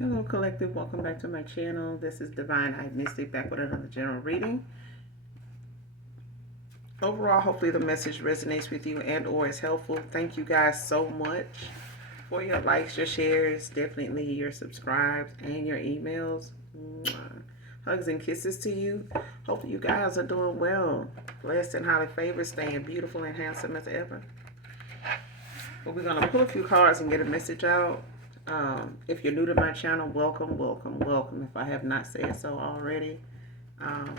Hello collective, welcome back to my channel. This is Divine Eye Mystic back with another general reading. Overall, hopefully the message resonates with you and or is helpful. Thank you guys so much for your likes, your shares, definitely your subscribes and your emails. Mwah. Hugs and kisses to you. Hopefully you guys are doing well. Blessed and highly favored, staying beautiful and handsome as ever. But we're going to pull a few cards and get a message out. If you're new to my channel, welcome, welcome, welcome. If I have not said so already, um,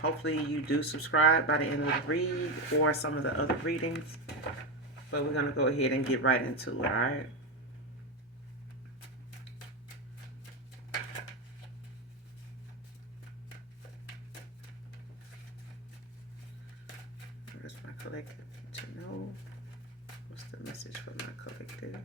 hopefully you do subscribe by the end of the read or some of the other readings. But we're going to go ahead and get right into it, all right? Where's my collective to know? What's the message for my collective?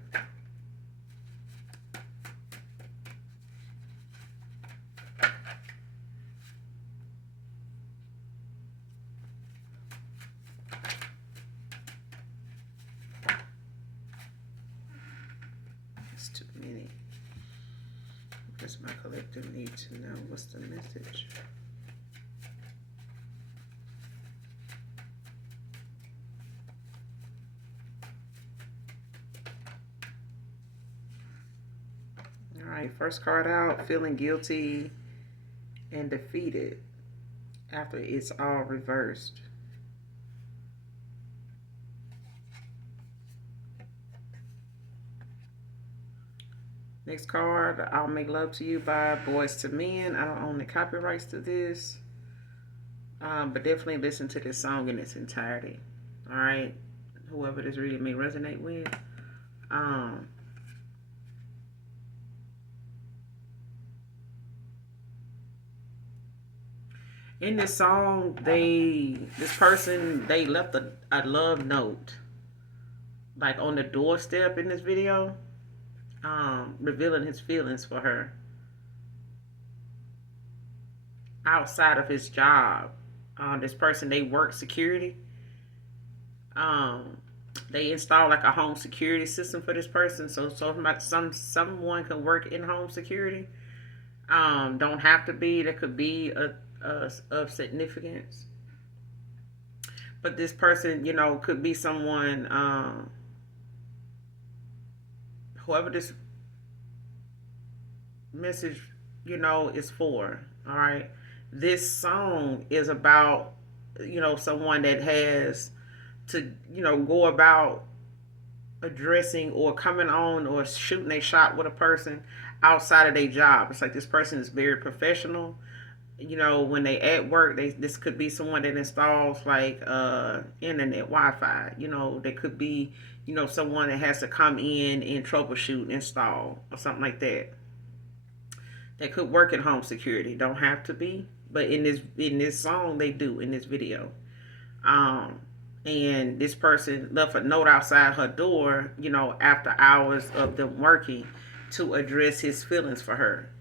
It's too many. What does my collective need to know? What's the message? All right, first card out, feeling guilty and defeated after it's all reversed. Next card, I'll Make Love to You by Boys to Men. I don't own the copyrights to this, but definitely listen to this song in its entirety. All right, whoever this reading may resonate with. In this song, this person left a love note, like on the doorstep in this video, revealing his feelings for her outside of his job. This person, they work security. They install like a home security system for this person, so someone can work in home security. Don't have to be. That could be of significance. But this person, could be someone, whoever this message, is for. All right. This song is about, someone that has to, go about addressing or coming on or shooting a shot with a person outside of their job. It's like this person is very professional. When they at work, this could be someone that installs like internet Wi-Fi. They could be, someone that has to come in and troubleshoot, install, or something like that. They could work in home security. Don't have to be, but in this song they do, in this video. And this person left a note outside her door, after hours of them working, to address his feelings for her.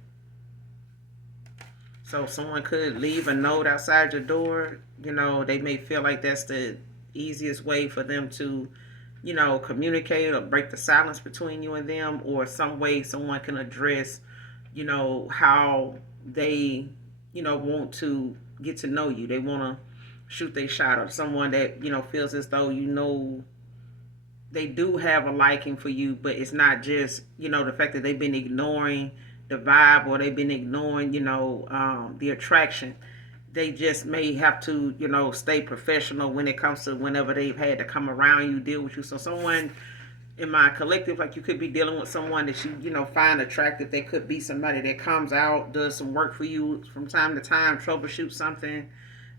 So someone could leave a note outside your door. They may feel like that's the easiest way for them to, communicate or break the silence between you and them, or some way someone can address, how they, want to get to know you. They want to shoot their shot, or someone that, feels as though, they do have a liking for you, but it's not just, the fact that they've been ignoring the vibe, or they've been ignoring, the attraction. They just may have to, stay professional when it comes to whenever they've had to come around you, deal with you. So someone in my collective, like, you could be dealing with someone that you find attractive. They could be somebody that comes out, does some work for you from time to time, troubleshoot something.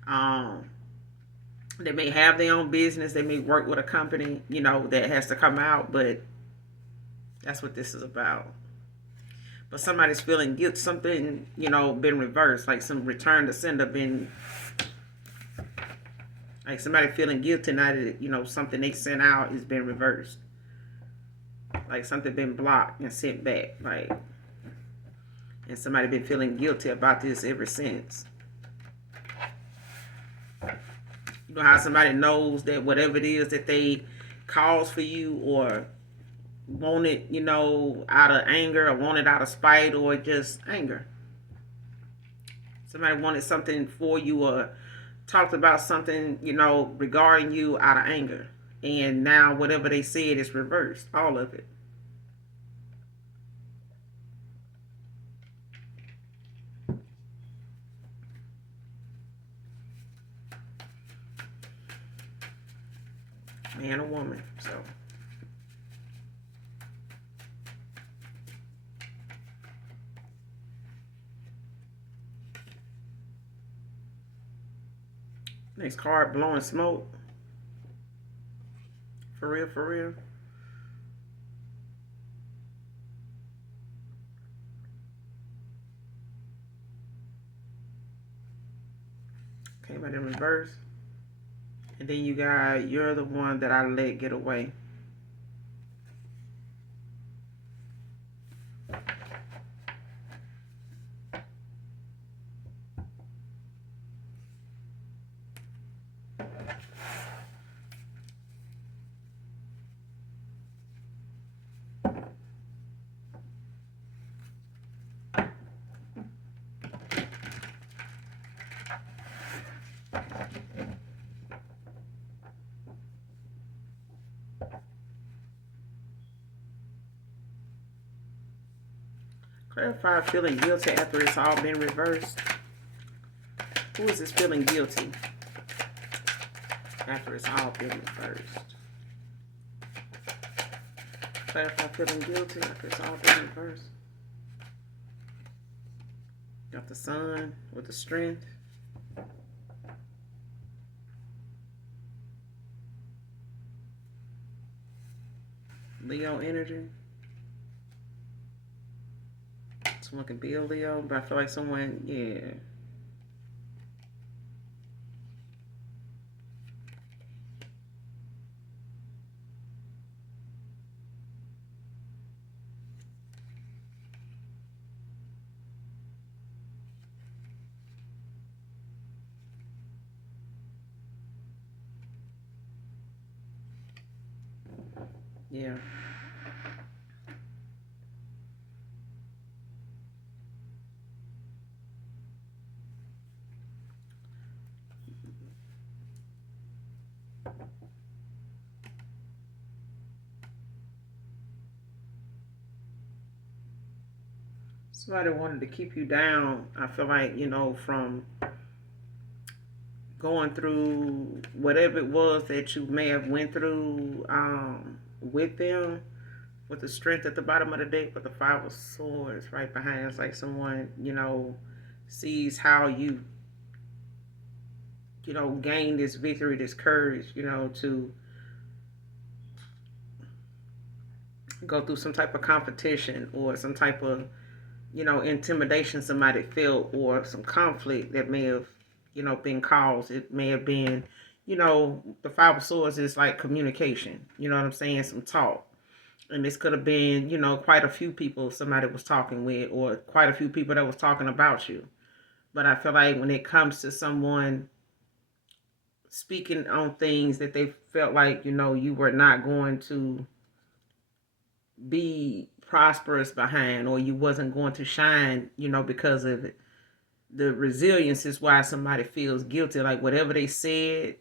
They may have their own business. They may work with a company, that has to come out. But that's what this is about. But somebody's feeling guilt. Something, been reversed. Like some return to sender been. Like somebody feeling guilty now that, something they sent out has been reversed. Like something been blocked and sent back. Like, and somebody been feeling guilty about this ever since. How somebody knows that whatever it is that they cause for you, or want it, out of anger, or want it out of spite, or just anger. Somebody wanted something for you, or talked about something, regarding you out of anger. And now whatever they said is reversed. All of it. Man or woman. So next card, blowing smoke. For real, for real. Came out in reverse. And then you got, you're the one that I let get away. Clarify feeling guilty after it's all been reversed. Who is this feeling guilty after it's all been reversed? Clarify feeling guilty after it's all been reversed. Got the sun with the strength. Leo energy. Someone can be a Leo, but I feel like someone, yeah. Yeah. Somebody wanted to keep you down. I feel like, from going through whatever it was that you may have went through with them, with the strength at the bottom of the deck, with the Five of Swords right behind. It's like someone, sees how you, gain this victory, this courage, to go through some type of competition, or some type of, intimidation somebody felt, or some conflict that may have, been caused. It may have been, the Five of Swords is like communication, you know what I'm saying? Some talk. And this could have been, quite a few people somebody was talking with, or quite a few people that was talking about you. But I feel like when it comes to someone speaking on things that they felt like, you were not going to be prosperous behind, or you wasn't going to shine, because of it. The resilience is why somebody feels guilty. Like whatever they said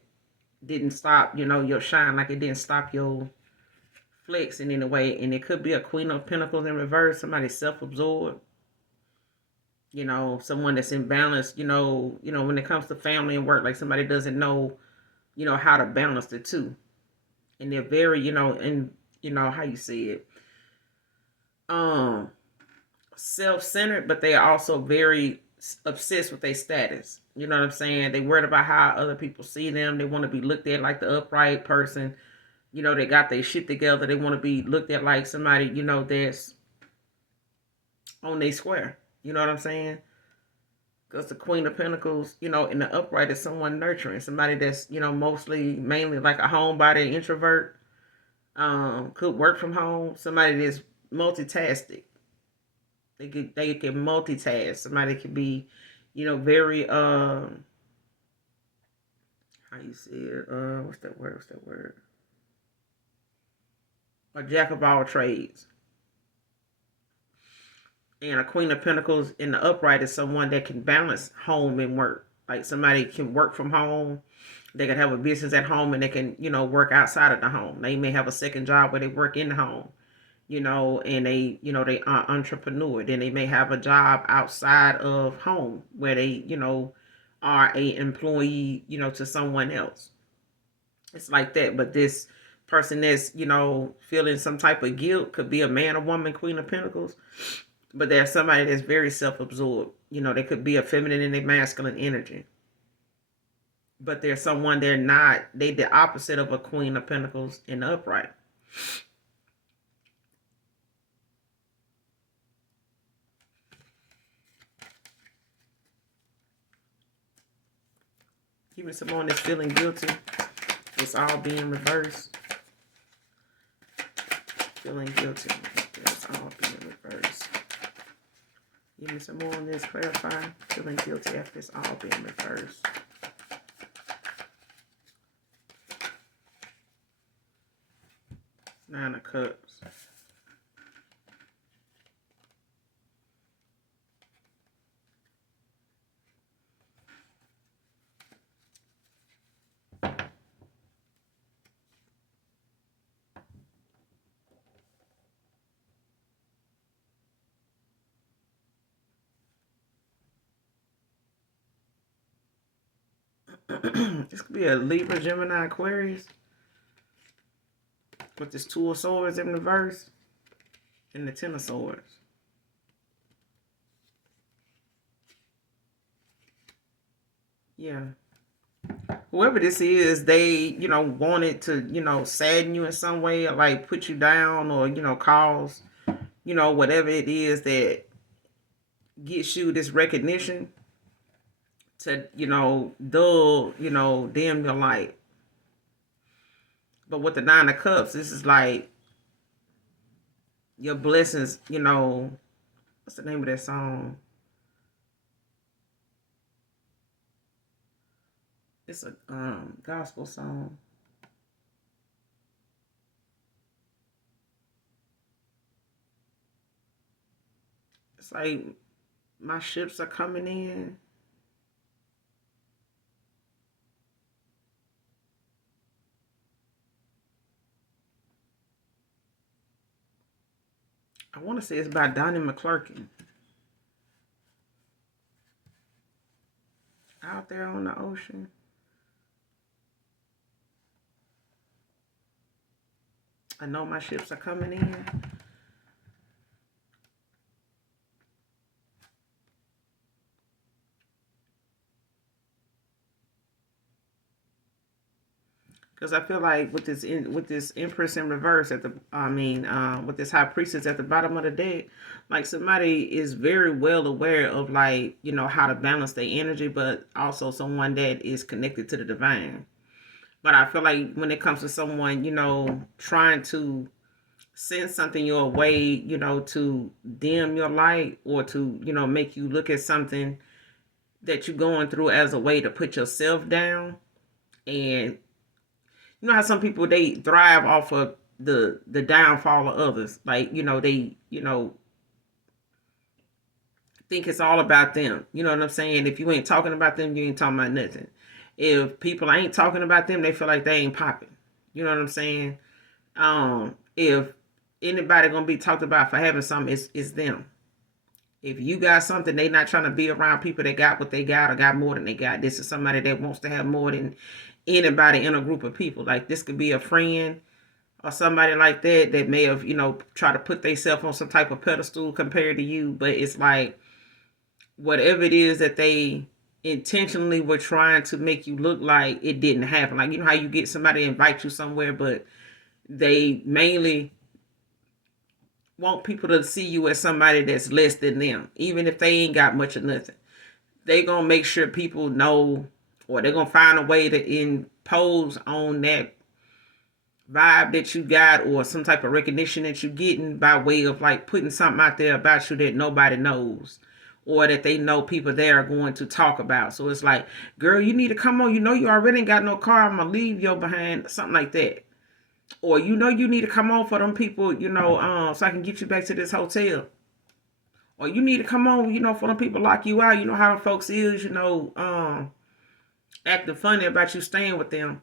didn't stop, your shine. Like it didn't stop your flex in any way. And it could be a Queen of Pentacles in reverse. Somebody self-absorbed. Someone that's imbalanced. When it comes to family and work, like somebody doesn't know, how to balance the two. And they're very, and how you see it, self-centered, but they are also very obsessed with their status. You know what I'm saying? They worried about how other people see them. They want to be looked at like the upright person. They got their shit together. They want to be looked at like somebody, that's on their square. You know what I'm saying? Because the Queen of Pentacles, in the upright is someone nurturing. Somebody that's, mainly like a homebody, introvert. Could work from home. Somebody that's multitasking. They can multitask. Somebody could be, very how you see it? What's that word? a jack of all trades. And a Queen of Pentacles in the upright is someone that can balance home and work. Like somebody can work from home. They can have a business at home and they can, work outside of the home. They may have a second job where they work in the home, and they are entrepreneur. Then they may have a job outside of home where they, are a employee, to someone else. It's like that. But this person that's, feeling some type of guilt could be a man or woman, Queen of Pentacles. But there's somebody that's very self-absorbed. They could be a feminine and a masculine energy. But there's someone they're not. They the opposite of a Queen of Pentacles in the upright. Even someone that's feeling guilty. It's all being reversed. Feeling guilty. It's all being reversed. Give me some more on this. Clarify. Feeling guilty after it's all being reversed. Nine of Cups. This could be a Libra, Gemini, Aquarius. With this Two of Swords in reverse. And the Ten of Swords. Yeah. Whoever this is, they, wanted to, sadden you in some way, or like put you down, or, cause, whatever it is that gets you this recognition to, dull, dim your light. But with the Nine of Cups, this is like your blessings, what's the name of that song? It's a gospel song. It's like, my ships are coming in. I want to say it's by Donnie McClurkin. Out there on the ocean. I know my ships are coming in. Because I feel like with this Empress in reverse at the, with this High Priestess at the bottom of the deck, like somebody is very well aware of like, how to balance their energy, but also someone that is connected to the divine. But I feel like when it comes to someone, trying to send something your way, to dim your light, or to, make you look at something that you're going through as a way to put yourself down. And you know how some people, they thrive off of the downfall of others. Like, they, think it's all about them. You know what I'm saying? If you ain't talking about them, you ain't talking about nothing. If people ain't talking about them, they feel like they ain't popping. You know what I'm saying? If anybody gonna be talked about for having something, it's them. If you got something, they not trying to be around people that got what they got or got more than they got. This is somebody that wants to have more than anybody in a group of people. Like this could be a friend or somebody like that that may have, try to put themselves on some type of pedestal compared to you. But it's like whatever it is that they intentionally were trying to make you look like, it didn't happen. Like, how you get somebody to invite you somewhere, but they mainly want people to see you as somebody that's less than them, even if they ain't got much of nothing. They gonna make sure people know, or they're gonna find a way to impose on that vibe that you got, or some type of recognition that you're getting by way of like putting something out there about you that nobody knows, or that they know people there are going to talk about. So it's like, girl, you need to come on. You already ain't got no car. I'm gonna leave you behind. Something like that. Or you need to come on for them people, so I can get you back to this hotel. Or you need to come on, for them people lock you out. You know how them folks is, acting funny about you staying with them.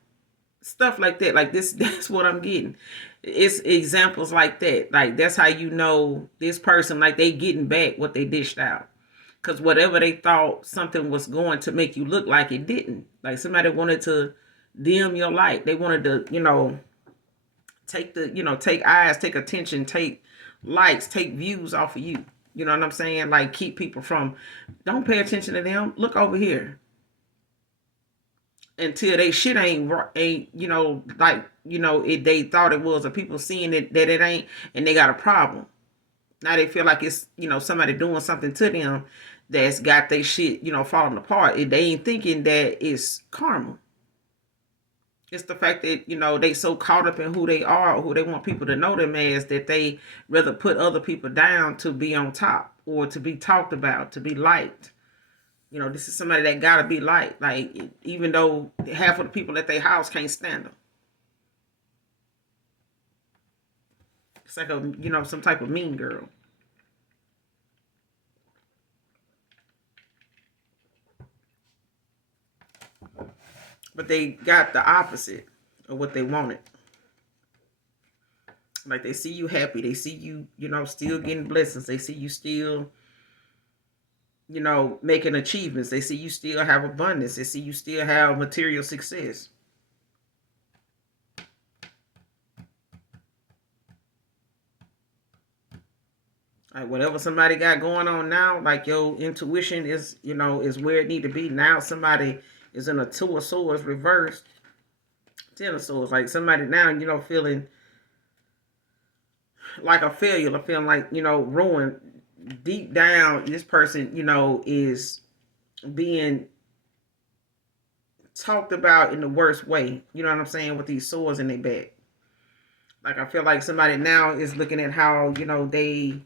Stuff like that. Like this, that's what I'm getting. It's examples like that. Like that's how you know this person, like they getting back what they dished out. Cause whatever they thought something was going to make you look like, it didn't. Like somebody wanted to dim your light. They wanted to, take eyes, take attention, take likes, take views off of you. You know what I'm saying? Like keep people from, don't pay attention to them. Look over here until they shit ain't they thought it was, or people seeing it that it ain't, and they got a problem. Now they feel like it's somebody doing something to them that's got their shit falling apart. They ain't thinking that it's karma. It's the fact that they so caught up in who they are or who they want people to know them as, that they rather put other people down to be on top or to be talked about, to be liked. This is somebody that gotta be liked. Like even though half of the people at their house can't stand them. It's like some type of mean girl. But they got the opposite of what they wanted. Like they see you happy. They see you, still getting blessings. They see you still, making achievements. They see you still have abundance. They see you still have material success. Like whatever somebody got going on now, like your intuition is where it need to be. Now somebody is in a two of swords reversed, ten of swords. Like somebody now, feeling like a failure, or feeling like, ruined. Deep down, this person, is being talked about in the worst way. You know what I'm saying? With these swords in their back. Like I feel like somebody now is looking at how, they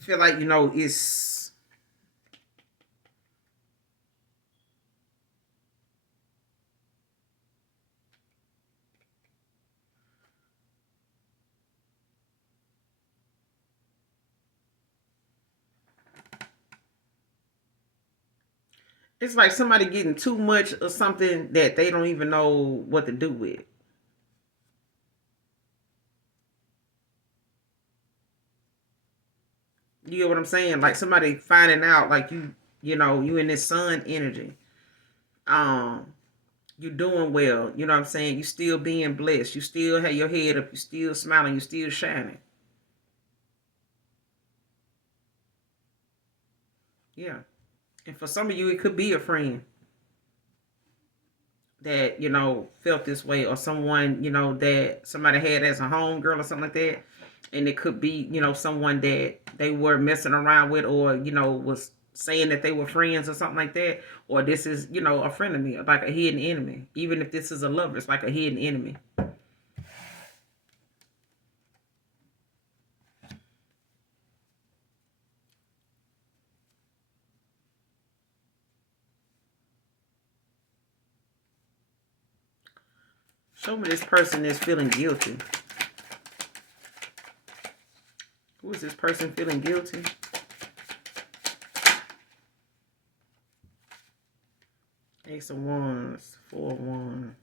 feel like, it's like somebody getting too much of something that they don't even know what to do with. You get what I'm saying? Like somebody finding out, like you in this sun energy. Um, you doing well. You know what I'm saying? You still being blessed. You still have your head up. You still smiling. You still shining. Yeah. And for some of you, it could be a friend that felt this way, or someone that somebody had as a home girl or something like that. And it could be someone that they were messing around with, or was saying that they were friends or something like that. Or this is a friend of me, like a hidden enemy. Even if this is a lover, it's like a hidden enemy. Show me this person is feeling guilty. Who is this person feeling guilty? Ace of Wands, Four of Wands.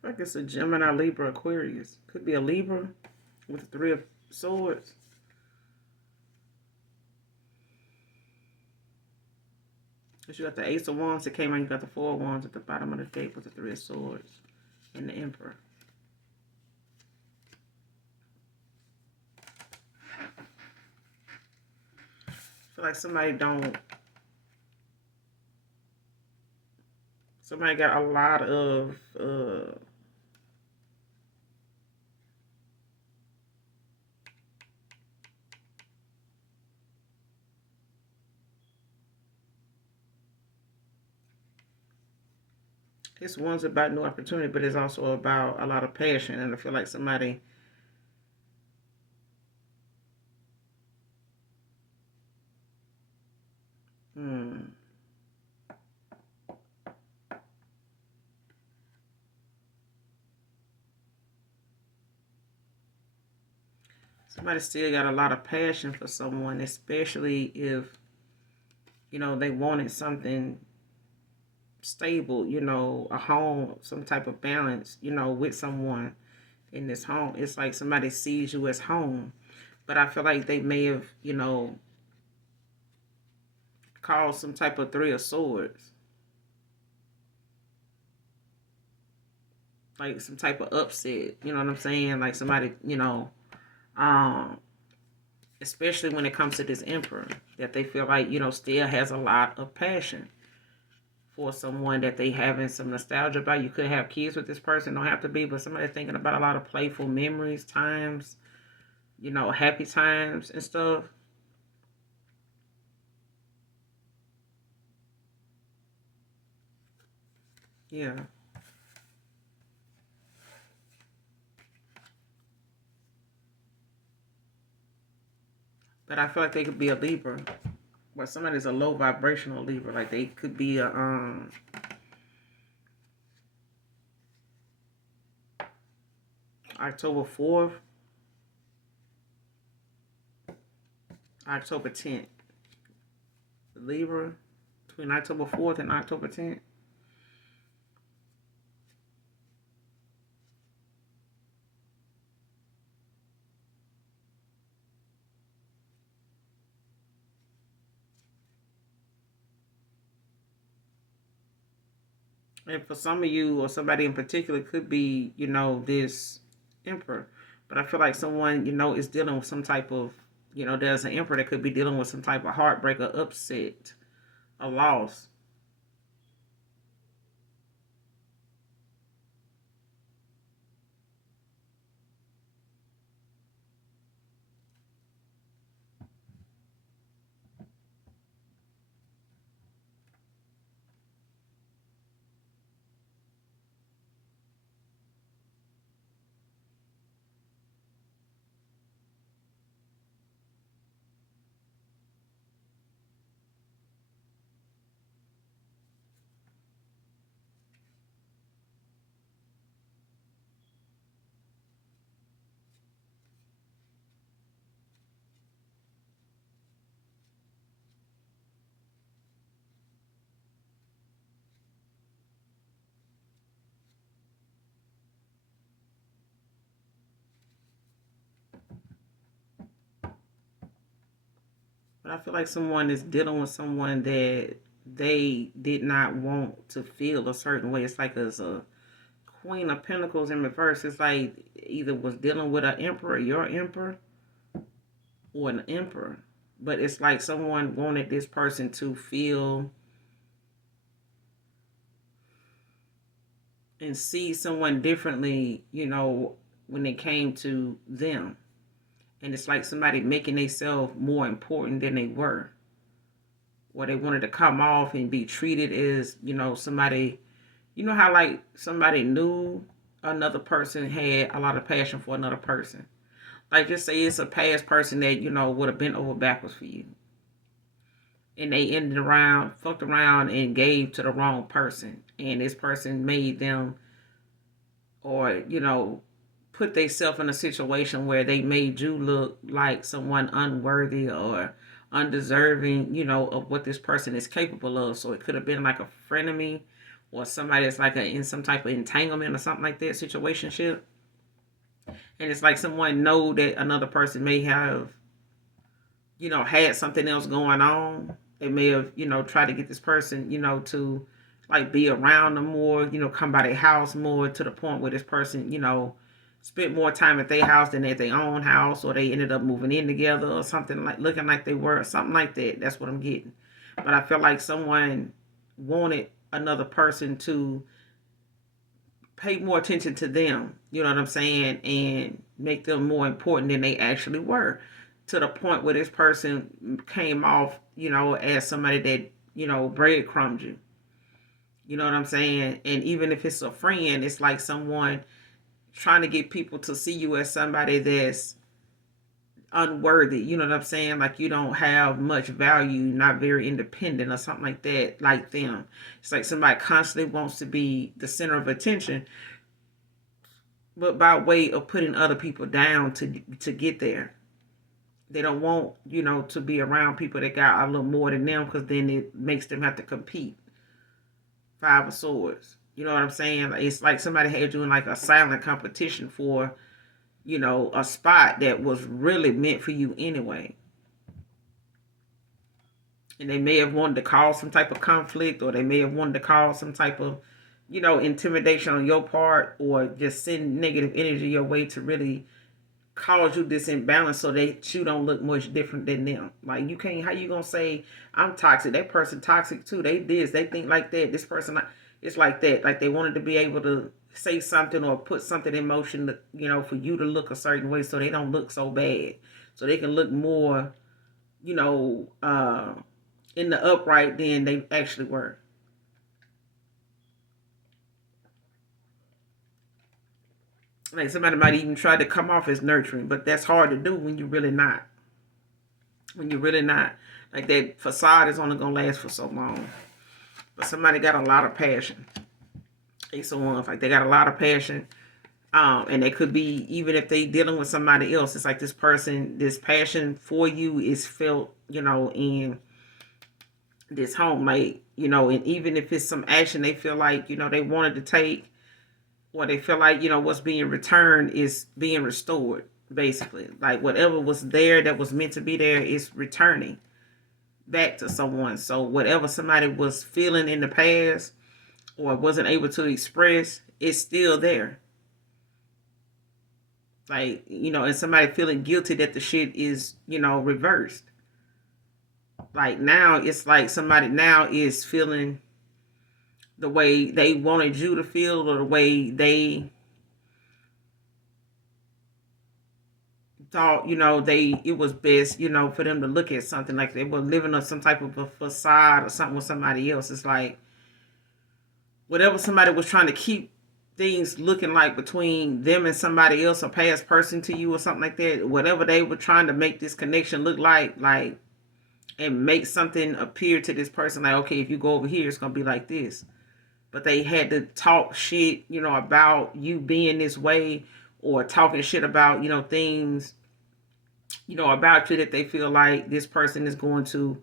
Like it's a Gemini, Libra, Aquarius. Could be a Libra with the Three of Swords. Because you got the Ace of Wands that came out. You got the Four of Wands at the bottom of the deck with the Three of Swords and the Emperor. feel like somebody got a lot of it's one's about new opportunity, but it's also about a lot of passion. And I feel like somebody, hmm, somebody still got a lot of passion for someone, especially if they wanted something stable, a home, some type of balance, with someone in this home. It's like somebody sees you as home, but I feel like they may have, caused some type of three of swords, like some type of upset. You know what I'm saying? Like somebody, um, especially when it comes to this emperor, that they feel like still has a lot of passion for someone that they having some nostalgia about. You could have kids with this person, don't have to be, but somebody thinking about a lot of playful memories, times, happy times and stuff. Yeah. But I feel like they could be a Libra. But somebody's a low vibrational Libra. Like they could be a October 4th, October 10th. Libra between October 4th and October 10th. And for some of you or somebody in particular could be, this emperor. But I feel like someone, is dealing with some type of, there's an emperor that could be dealing with some type of heartbreak or upset, a loss. But I feel like someone is dealing with someone that they did not want to feel a certain way. It's like as a Queen of Pentacles in reverse. It's like either was dealing with an emperor, your emperor, or an emperor. But it's like someone wanted this person to feel and see someone differently, when it came to them. And it's like somebody making themselves more important than they were. Or they wanted to come off and be treated as, somebody, how like somebody knew another person had a lot of passion for another person. Like just say it's a past person that, would have been over backwards for you. And they ended around, fucked around and gave to the wrong person. And this person made them or, put themselves in a situation where they made you look like someone unworthy or undeserving, of what this person is capable of. So it could have been like a frenemy or somebody that's like in some type of entanglement or something like that, situationship. And it's like someone know that another person may have, had something else going on. They may have, tried to get this person, to like be around them more, come by their house more to the point where this person, spent more time at their house than at their own house, or they ended up moving in together or something, like looking like they were, something like that. That's what I'm getting. But I feel like someone wanted another person to pay more attention to them, you know what I'm saying, and make them more important than they actually were, to the point where this person came off, as somebody that, breadcrumbed you. You know what I'm saying? And even if it's a friend, it's like someone trying to get people to see you as somebody that's unworthy. You know what I'm saying? Like you don't have much value, not very independent or something like that, like them. It's like somebody constantly wants to be the center of attention, but by way of putting other people down to get there. They don't want, to be around people that got a little more than them, because then it makes them have to compete. Five of Swords. You know what I'm saying? It's like somebody had you in like a silent competition for, a spot that was really meant for you anyway. And they may have wanted to cause some type of conflict, or they may have wanted to cause some type of, intimidation on your part, or just send negative energy your way to really cause you this imbalance so that you don't look much different than them. Like you can't, how you gonna say I'm toxic? That person toxic too. They this, they think like that. This person, it's like that. Like they wanted to be able to say something or put something in motion, to, for you to look a certain way so they don't look so bad, so they can look more, you know, uh, in the upright than they actually were. Like somebody might even try to come off as nurturing, but that's hard to do when you're really not. When you're really not. Like that facade is only gonna last for so long. But somebody got a lot of passion. Ace of Wands, like they got a lot of passion. And it could be, even if they dealing with somebody else, it's like this person, this passion for you is felt, in this home. Like, and even if it's some action they feel like, they wanted to take, or they feel like, what's being returned is being restored, basically. Like whatever was there that was meant to be there is returning back to someone. So whatever somebody was feeling in the past or wasn't able to express, it's still there. Like, and somebody feeling guilty that the shit is, reversed. Like now it's like somebody now is feeling the way they wanted you to feel, or the way they thought, it was best, for them to look at something, like they were living up some type of a facade or something with somebody else. It's like whatever somebody was trying to keep things looking like between them and somebody else, a past person to you or something like that, whatever they were trying to make this connection look like, and make something appear to this person like, okay, if you go over here, it's gonna be like this. But they had to talk shit, about you being this way, or talking shit about, things, about you that they feel like this person is going to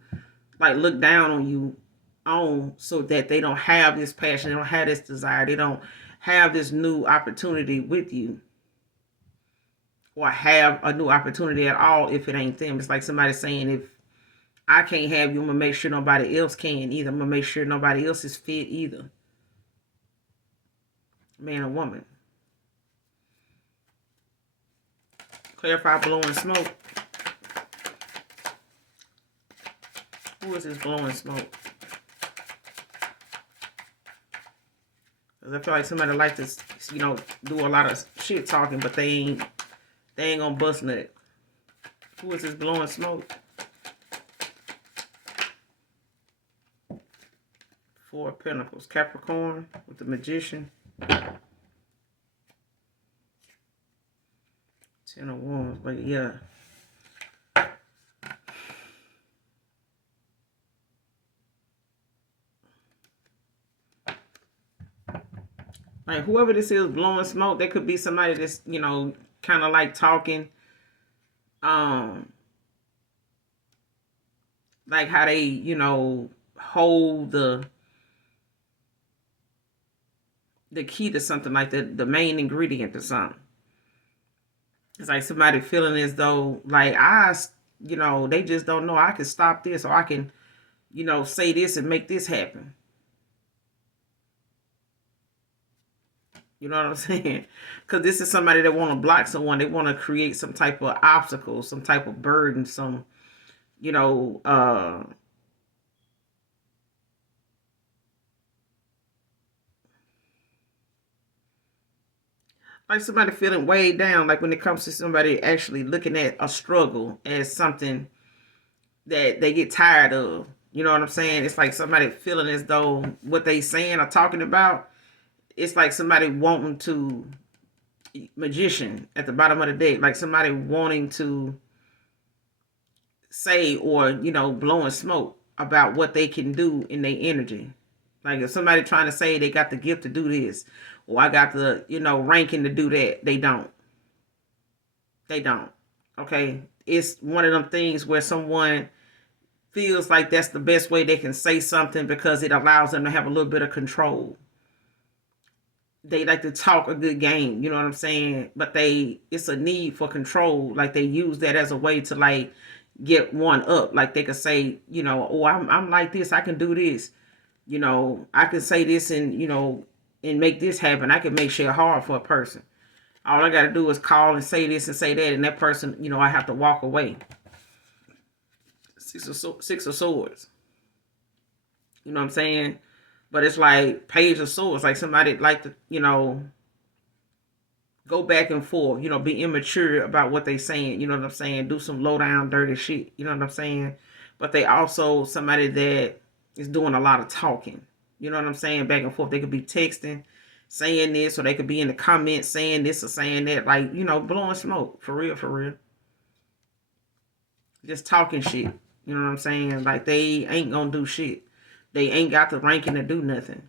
like look down on you on, so that they don't have this passion, they don't have this desire, they don't have this new opportunity with you, or have a new opportunity at all if it ain't them. It's like somebody saying, if I can't have you, I'm gonna make sure nobody else can either. I'm gonna make sure nobody else is fit either. Man or woman. Clarify blowing smoke. Who is this blowing smoke? Because I feel like somebody like to, do a lot of shit talking, but they ain't gonna bust nut. Who is this blowing smoke? Four of Pentacles. Capricorn with the Magician. Ten of Wands. But yeah. Like whoever this is blowing smoke, there could be somebody that's, kind of like talking. Like how they, hold the key to something, like the main ingredient to something. It's like somebody feeling as though like they just don't know, I can stop this, or I can, say this and make this happen. You know what I'm saying? Because this is somebody that want to block someone. They want to create some type of obstacle, some type of burden, some, you know, like somebody feeling weighed down. Like when it comes to somebody actually looking at a struggle as something that they get tired of. You know what I'm saying? It's like somebody feeling as though what they saying or talking about, it's like somebody wanting to magician at the bottom of the deck, like somebody wanting to say or blowing smoke about what they can do in their energy. Like if somebody trying to say they got the gift to do this, or I got the ranking to do that, they don't. They don't. Okay, it's one of them things where someone feels like that's the best way they can say something because it allows them to have a little bit of control. They like to talk a good game, you know what I'm saying? But it's a need for control. Like they use that as a way to like get one up. Like they could say, oh, I'm like this, I can do this. I can say this and and make this happen. I can make shit hard for a person. All I gotta do is call and say this and say that, and that person, I have to walk away. Six of swords. You know what I'm saying? But it's like page of swords. Like somebody like to, go back and forth, be immature about what they saying, you know what I'm saying? Do some low down dirty shit, you know what I'm saying? But they also somebody that is doing a lot of talking. You know what I'm saying? Back and forth. They could be texting, saying this, or they could be in the comments saying this or saying that, like, blowing smoke. For real, for real. Just talking shit. You know what I'm saying? Like they ain't gonna do shit. They ain't got the ranking to do nothing.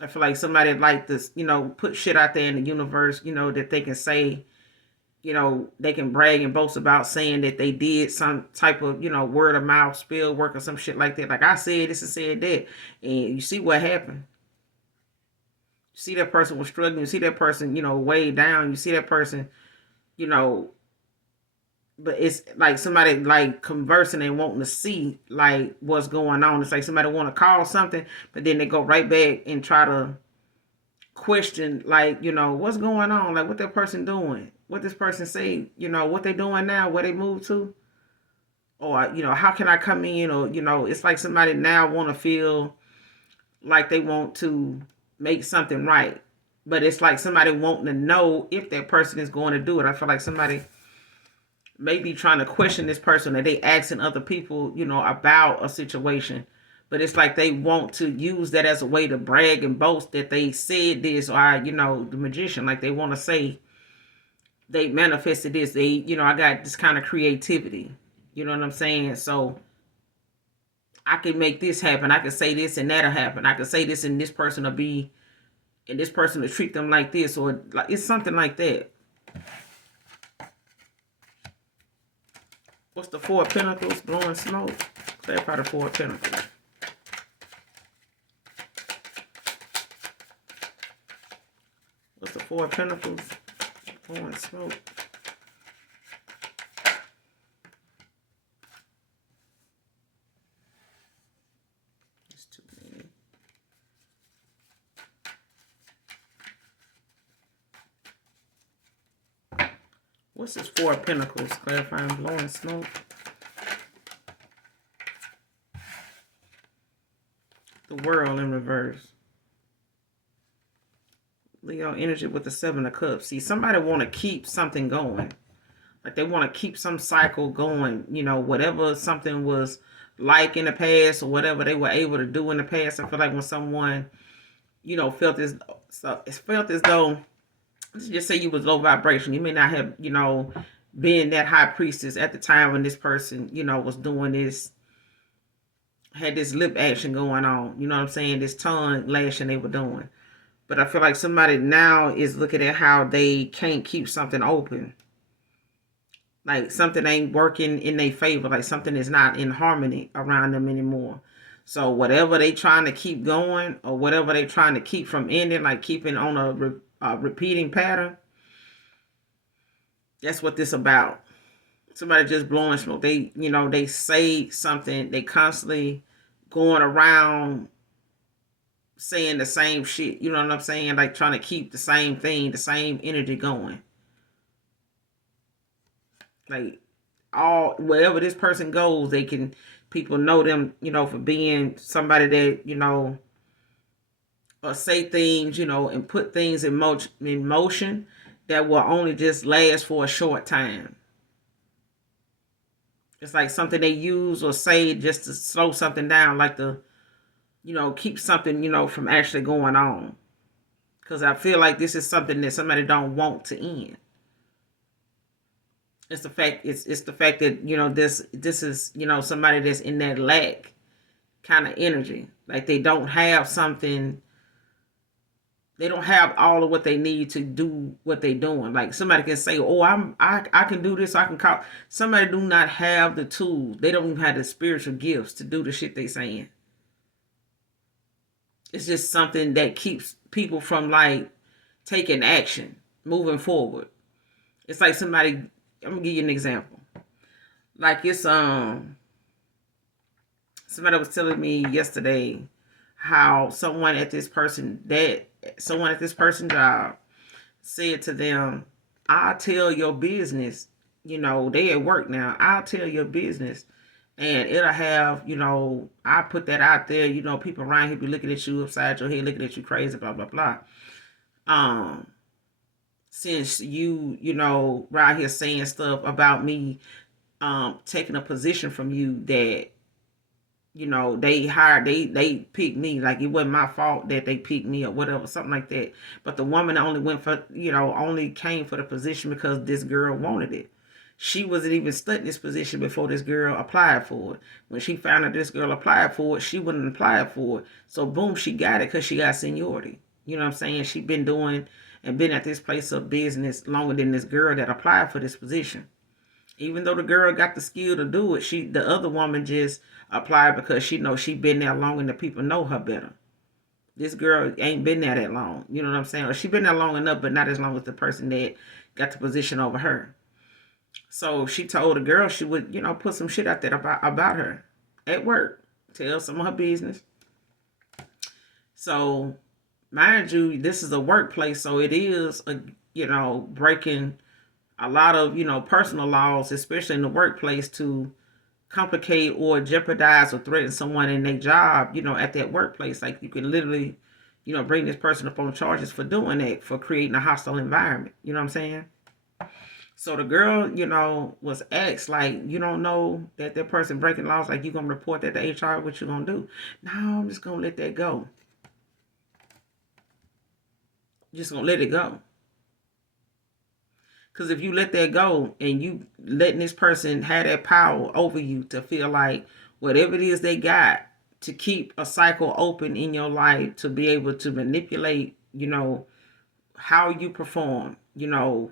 I feel like somebody like this, put shit out there in the universe, that they can say, they can brag and boast about saying that they did some type of, word of mouth spill work or some shit like that. Like I said this and said that. And you see what happened. You see that person was struggling. You see that person, way down. You see that person, you know, but it's like somebody like conversing and wanting to see like what's going on. It's like somebody want to call something, but then they go right back and try to question like what's going on, like what that person doing, what this person say, what they doing now, where they move to, or how can I come in, or it's like somebody now want to feel like they want to make something right, but it's like somebody wanting to know if that person is going to do it. I feel like somebody may be trying to question this person, that they asking other people about a situation, but it's like they want to use that as a way to brag and boast that they said this, or the magician, like they want to say they manifested this. They, I got this kind of creativity. You know what I'm saying? So I can make this happen. I can say this and that'll happen. I can say this and this person will be, and this person will treat them like this, or like it's something like that. What's the Four of Pentacles? Blowing smoke. Clarify the Four of Pentacles. What's the Four of Pentacles? Blowing smoke. It's too many. What's this Four of Pentacles? Clarifying blowing smoke. The World in reverse. Leo energy with the Seven of Cups. See, somebody want to keep something going. Like they want to keep some cycle going. Whatever something was like in the past, or whatever they were able to do in the past. I feel like when someone, felt as though, let's just say you was low vibration. You may not have, been that high priestess at the time when this person, was doing this, had this lip action going on. You know what I'm saying? This tongue lashing they were doing. But I feel like somebody now is looking at how they can't keep something open. Like something ain't working in their favor. Like something is not in harmony around them anymore. So whatever they trying to keep going, or whatever they trying to keep from ending, like keeping on a repeating pattern, that's what this about. Somebody just blowing smoke. They say something. They constantly going around saying the same shit. You know what I'm saying? Like trying to keep the same thing, the same energy going. Like all wherever this person goes, they can people know them, for being somebody that, or say things, and put things in motion that will only just last for a short time. It's like something they use or say just to slow something down, like to, keep something, from actually going on. Because I feel like this is something that somebody don't want to end. It's the fact that, this is, somebody that's in that lack kind of energy. Like they don't have all of what they need to do what they're doing. Like somebody can say, "Oh, I can do this. I can call." Somebody do not have the tools. They don't even have the spiritual gifts to do the shit they saying. It's just something that keeps people from like taking action, moving forward. It's like somebody. I'm gonna give you an example. Like it's somebody was telling me yesterday how someone at this person job said to them, "I'll tell your business, they at work now. I'll tell your business, and it'll have, I put that out there, people around here be looking at you upside your head, looking at you crazy, blah blah blah. Um, since around here saying stuff about me, taking a position from you that they picked me, like it wasn't my fault that they picked me or whatever, something like that. But the woman only went for, only came for the position because this girl wanted it. She wasn't even studying this position before this girl applied for it. When she found out this girl applied for it, she wouldn't apply for it. So boom, she got it because she got seniority. You know what I'm saying? She been doing and been at this place of business longer than this girl that applied for this position. Even though the girl got the skill to do it, the other woman just applied because she knows she been there long and the people know her better. This girl ain't been there that long. You know what I'm saying? Or she been there long enough, but not as long as the person that got the position over her. So she told the girl she would, put some shit out there about her at work. Tell some of her business. So mind you, this is a workplace, so it is breaking a lot of, personal laws, especially in the workplace, to complicate or jeopardize or threaten someone in their job, at that workplace. Like you can literally, bring this person up on charges for doing that, for creating a hostile environment. You know what I'm saying? So the girl, was asked, like, you don't know that person breaking laws, like you gonna report that to HR, what you gonna do? No, I'm just gonna let that go. Just gonna let it go. Because if you let that go and you letting this person have that power over you to feel like whatever it is they got to keep a cycle open in your life, to be able to manipulate, how you perform,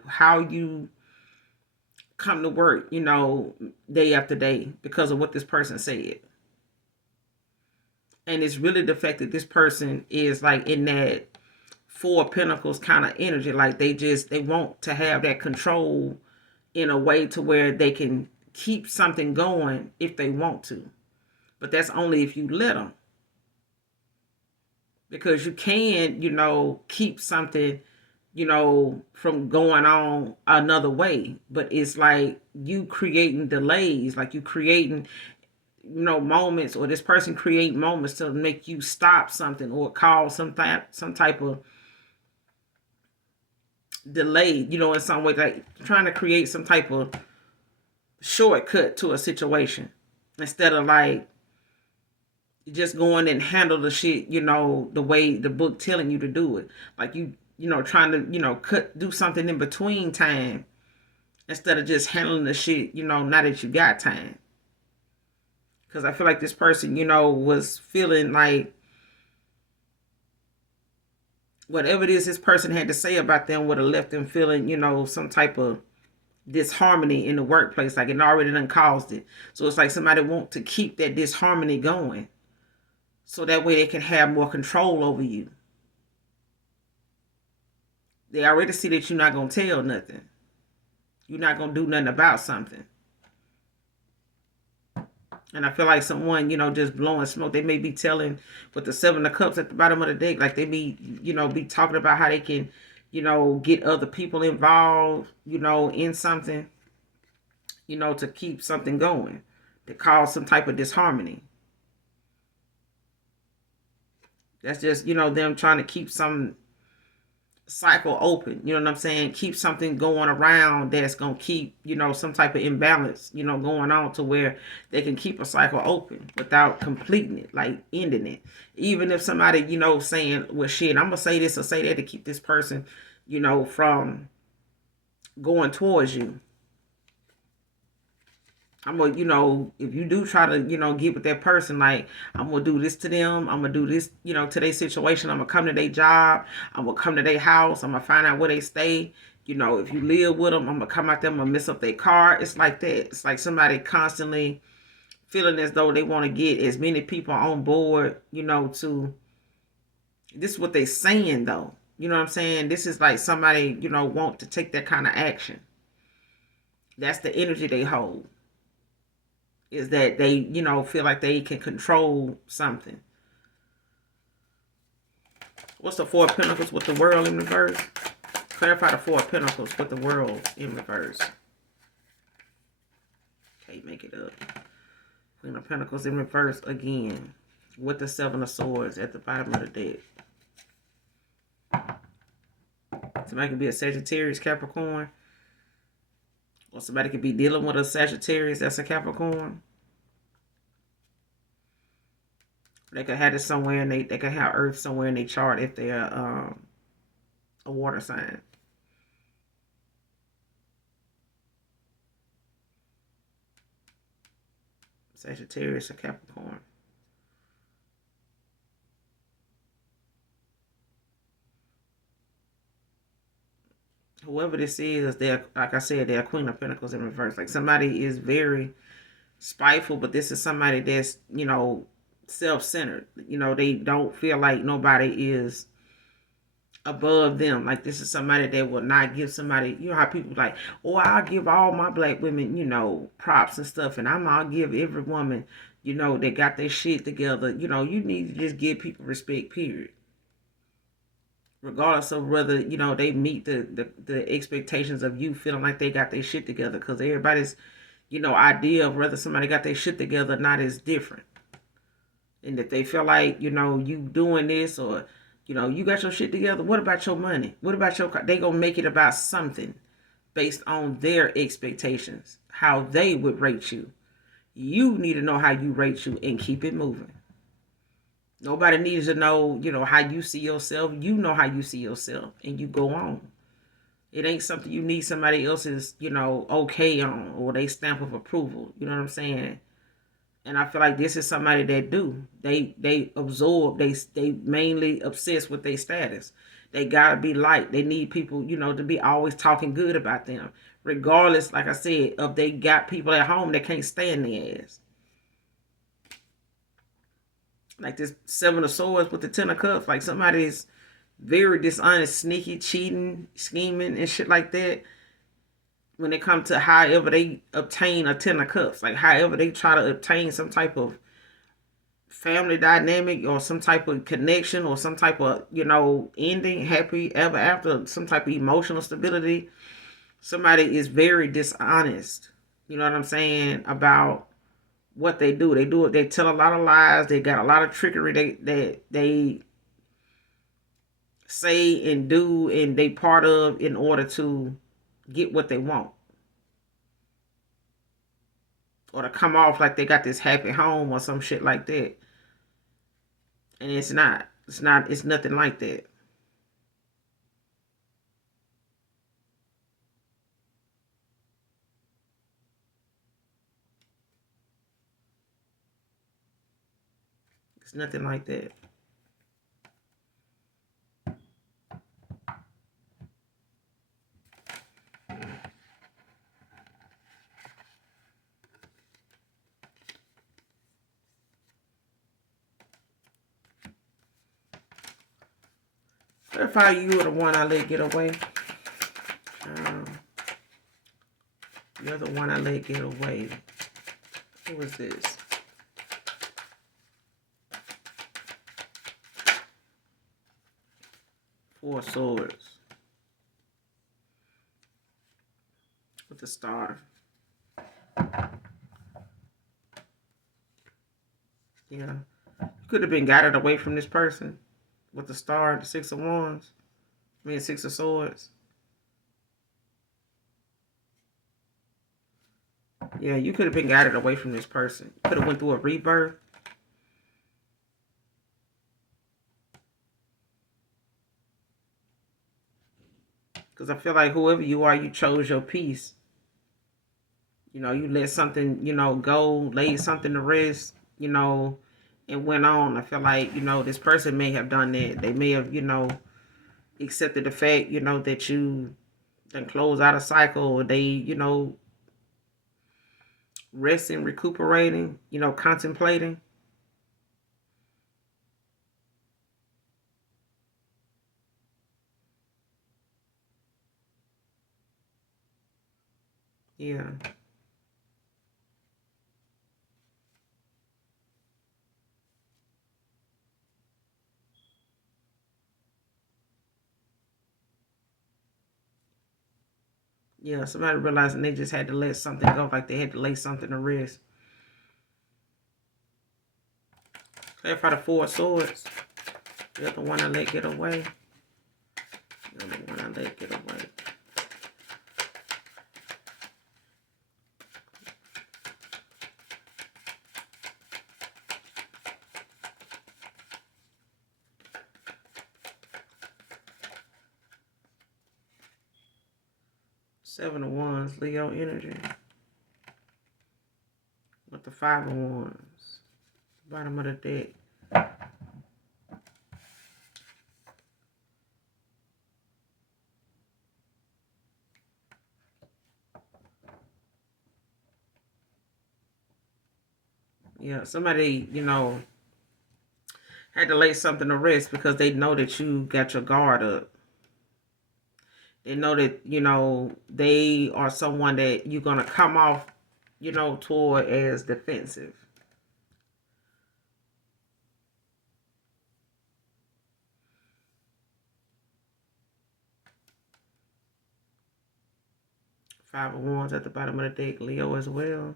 how you come to work, day after day because of what this person said. And it's really the fact that this person is like in that Four of Pentacles kind of energy. Like they want to have that control in a way to where they can keep something going if they want to. But that's only if you let them. Because you can, keep something, from going on another way. But it's like you creating delays, like you creating, moments, or this person create moments to make you stop something or cause some type of delay, in some way, like trying to create some type of shortcut to a situation instead of like just going and handle the shit, the way the book telling you to do it. Like trying to, do something in between time instead of just handling the shit, now that you got time. Because I feel like this person, was feeling like whatever it is this person had to say about them would have left them feeling, some type of disharmony in the workplace. Like it already done caused it. So it's like somebody want to keep that disharmony going, so that way they can have more control over you. They already see that you're not going to tell nothing. You're not going to do nothing about something. And I feel like someone, just blowing smoke. They may be telling with the seven of cups at the bottom of the deck, like they be, be talking about how they can, get other people involved, in something, to keep something going, to cause some type of disharmony. That's just, them trying to keep some cycle open. You know what I'm saying? Keep something going around that's going to keep, some type of imbalance, going on to where they can keep a cycle open without completing it, like ending it. Even if somebody, saying, well, shit, I'm going to say this or say that to keep this person, from going towards you. I'm gonna, if you do try to, get with that person, like, I'm gonna do this to them, I'm gonna do this, to their situation, I'm gonna come to their job, I'm gonna come to their house, I'm gonna find out where they stay. If you live with them, I'm gonna come out there, I'm gonna mess up their car. It's like that. It's like somebody constantly feeling as though they want to get as many people on board, to, this is what they saying though. You know what I'm saying? This is like somebody, want to take that kind of action. That's the energy they hold. Is that they, feel like they can control something. What's the Four of Pentacles with the World in reverse? Clarify the Four of Pentacles with the World in reverse. Can't make it up. Queen of Pentacles in reverse again. With the Seven of Swords at the bottom of the deck. Somebody could be a Sagittarius, Capricorn. Or somebody could be dealing with a Sagittarius that's a Capricorn. They could have this somewhere, and they could have Earth somewhere in their chart if they're a water sign. Sagittarius or Capricorn. Whoever this is, they're, like I said, they're Queen of Pentacles in reverse. Like somebody is very spiteful, but this is somebody that's, self-centered. They don't feel like nobody is above them. Like this is somebody that will not give somebody, how people like, oh, I'll give all my black women, props and stuff, and I'll give every woman, they got their shit together. You need to just give people respect, period. Regardless of whether, they meet the expectations of you feeling like they got their shit together. Because everybody's, idea of whether somebody got their shit together or not is different. And if they feel like, you doing this or, you got your shit together, what about your money? What about your car? They gonna make it about something based on their expectations, how they would rate you. You need to know how you rate you and keep it moving. Nobody needs to know, how you see yourself. You know how you see yourself and you go on. It ain't something you need somebody else's, okay on or they stamp of approval. You know what I'm saying? And I feel like this is somebody that do. They absorb, they mainly obsessed with their status. They gotta be liked. They need people, to be always talking good about them. Regardless, like I said, of they got people at home that can't stand their ass. Like this Seven of Swords with the Ten of Cups. Like somebody's very dishonest, sneaky, cheating, scheming, and shit like that. When it comes to however they obtain a Ten of Cups. Like however they try to obtain some type of family dynamic or some type of connection or some type of, ending, happy ever after, some type of emotional stability. Somebody is very dishonest. You know what I'm saying? About what they do. They tell a lot of lies. They got a lot of trickery they say and do and they part of in order to get what they want. Or to come off like they got this happy home or some shit like that. And it's not. It's nothing like that. It's nothing like that. If you were the one I let get away. You're the one I let get away. Who is this? Four of Swords with the Star. Yeah. You could have been guided away from this person with the Star, the Six of Wands. I mean, Six of Swords. Yeah, you could have been guided away from this person. Could have went through a rebirth. Because I feel like whoever you are, you chose your peace. You know, you let something, go, laid something to rest, and went on. I feel like, this person may have done that. They may have, accepted the fact, that you then close out a cycle, or they, resting, recuperating, contemplating. Yeah. Yeah, somebody realizing they just had to let something go, like they had to lay something to rest. Clarify the Four of Swords. The other one I let get away. The other one I let get away. Seven of Wands, Leo energy. With the Five of Wands. Bottom of the deck. Yeah, somebody, had to lay something to rest because they know that you got your guard up. They know that, they are someone that you're going to come off, toward as defensive. Five of Wands at the bottom of the deck, Leo as well.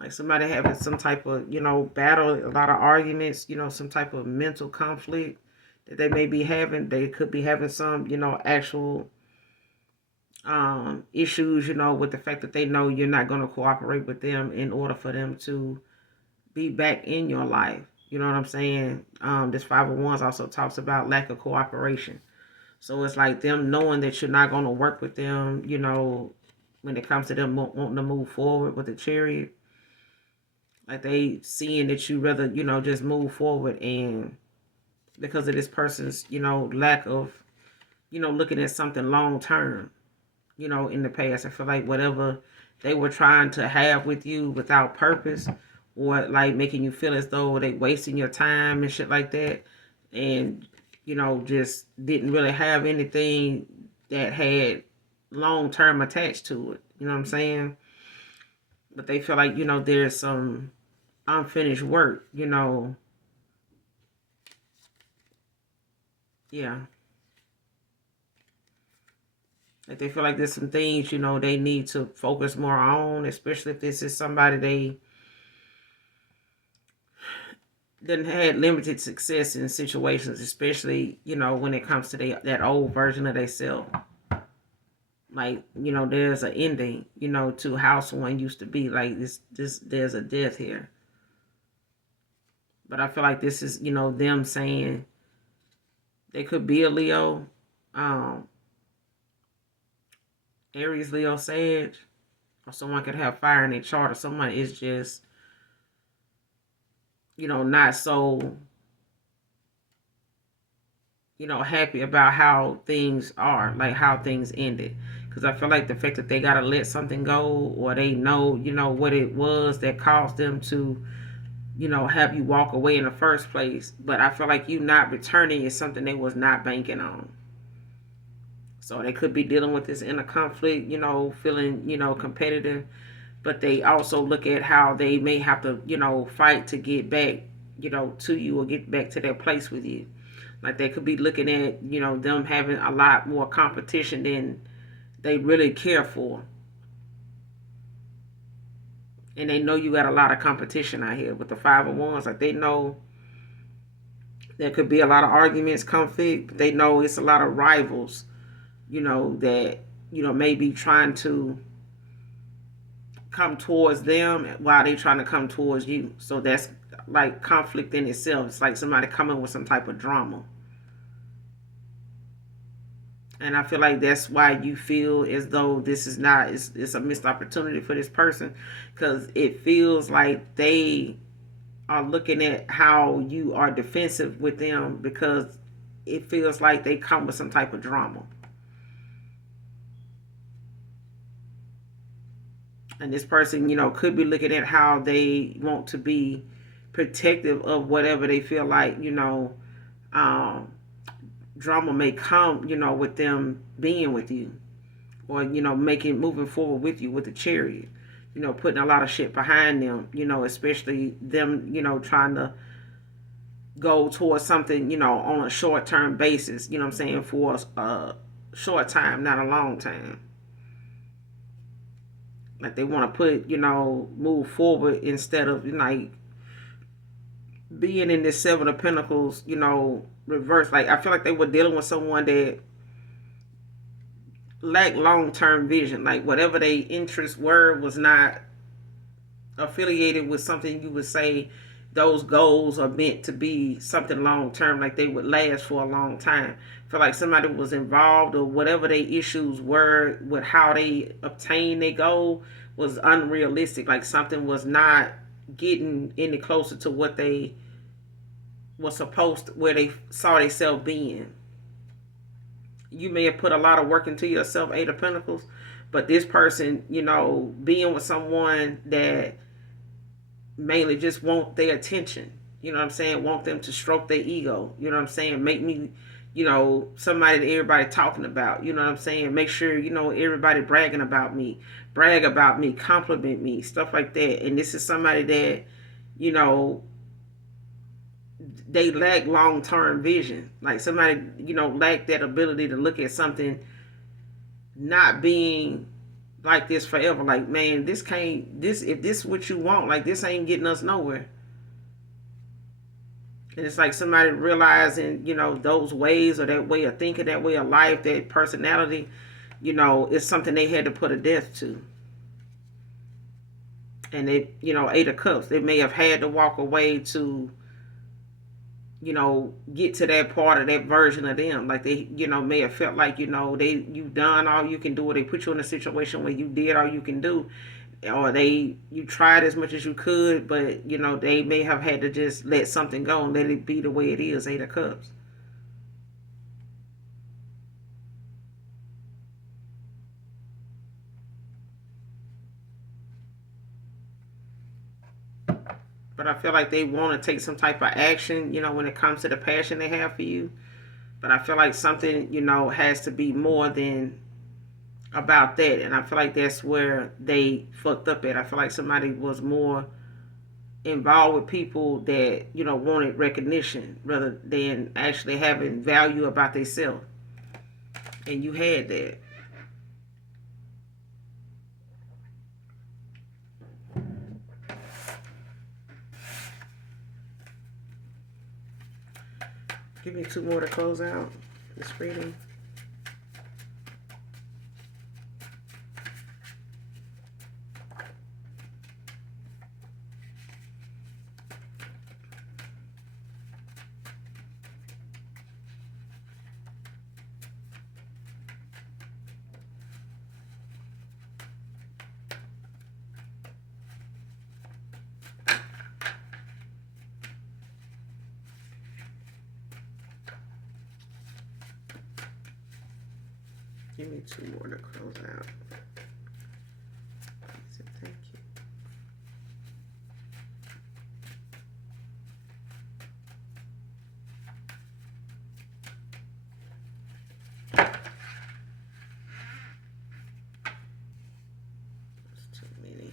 Like somebody having some type of, battle, a lot of arguments, some type of mental conflict that they may be having. They could be having some, actual issues, with the fact that they know you're not going to cooperate with them in order for them to be back in your life. You know what I'm saying? This Five of Wands also talks about lack of cooperation. So it's like them knowing that you're not going to work with them, when it comes to them wanting to move forward with the Chariot. Like they seeing that you rather, just move forward, and because of this person's, lack of, looking at something long term, in the past. I feel like whatever they were trying to have with you without purpose, or like making you feel as though they wasting your time and shit like that, and just didn't really have anything that had long term attached to it. You know what I'm saying? But they feel like, there's some unfinished work, yeah. Like they feel like there's some things, they need to focus more on, especially if this is somebody they didn't had limited success in situations, especially, when it comes to that old version of themselves. Like, there's an ending, to how someone used to be. Like this there's a death here. But I feel like this is, them saying they could be a Leo, Aries, Leo, Sag, or someone could have fire in their chart, or someone is just, not so, happy about how things are, like how things ended. Because I feel like the fact that they got to let something go, or they know, what it was that caused them to, have you walk away in the first place. But I feel like you not returning is something they was not banking on. So they could be dealing with this inner conflict, feeling, competitive. But they also look at how they may have to, fight to get back, to you, or get back to their place with you. Like they could be looking at, them having a lot more competition than they really care for. And they know you got a lot of competition out here with the 501s. Like they know there could be a lot of arguments, conflict, but they know it's a lot of rivals, that, may be trying to come towards them while they trying to come towards you. So that's like conflict in itself. It's like somebody coming with some type of drama. And I feel like that's why you feel as though this is not, it's a missed opportunity for this person, because it feels like they are looking at how you are defensive with them, because it feels like they come with some type of drama. And this person, could be looking at how they want to be protective of whatever they feel like, um, drama may come, with them being with you, or, moving forward with you with the chariot, putting a lot of shit behind them, especially them, trying to go towards something, on a short term basis, what I'm saying, for a short time, not a long time. Like they want to put, move forward instead of like being in this Seven of Pentacles, reverse. Like I feel like they were dealing with someone that lacked long term vision. Like whatever their interests were was not affiliated with something you would say those goals are meant to be something long term, like they would last for a long time. I feel like somebody was involved, or whatever their issues were with how they obtained their goal was unrealistic. Like something was not getting any closer to what they was supposed to, where they saw themselves being. You may have put a lot of work into yourself, Eight of Pentacles, but this person, being with someone that mainly just want their attention. You know what I'm saying? Want them to stroke their ego. You know what I'm saying? Make me, somebody that everybody talking about. You know what I'm saying? Make sure, everybody bragging about me. Brag about me. Compliment me. Stuff like that. And this is somebody that, you know, they lack long-term vision. Like somebody, lack that ability to look at something not being like this forever. Like, man, this can't, this, if this is what you want, like this ain't getting us nowhere. And it's like somebody realizing, those ways, or that way of thinking, that way of life, that personality, is something they had to put a death to. And they, Eight of Cups, they may have had to walk away to, get to that part of that version of them. Like they, may have felt like, you done all you can do, or they put you in a situation where you did all you can do, or you tried as much as you could, but they may have had to just let something go and let it be the way it is. Eight of Cups. But I feel like they want to take some type of action, when it comes to the passion they have for you. But I feel like something, has to be more than about that. And I feel like that's where they fucked up at. I feel like somebody was more involved with people that, wanted recognition rather than actually having value about themselves. And you had that. Give me two more to close out this reading. Give me two more to close out. Thank you. That's too many.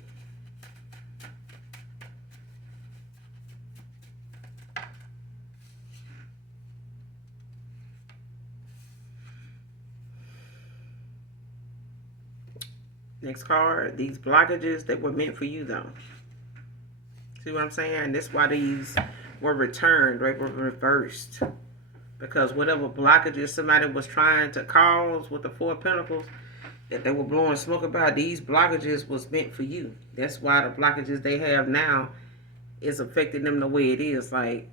Next card, these blockages that were meant for you though. See what I'm saying? That's why these were returned, right? Were reversed. Because whatever blockages somebody was trying to cause with the Four of Pentacles, that they were blowing smoke about, these blockages was meant for you. That's why the blockages they have now is affecting them the way it is. Like,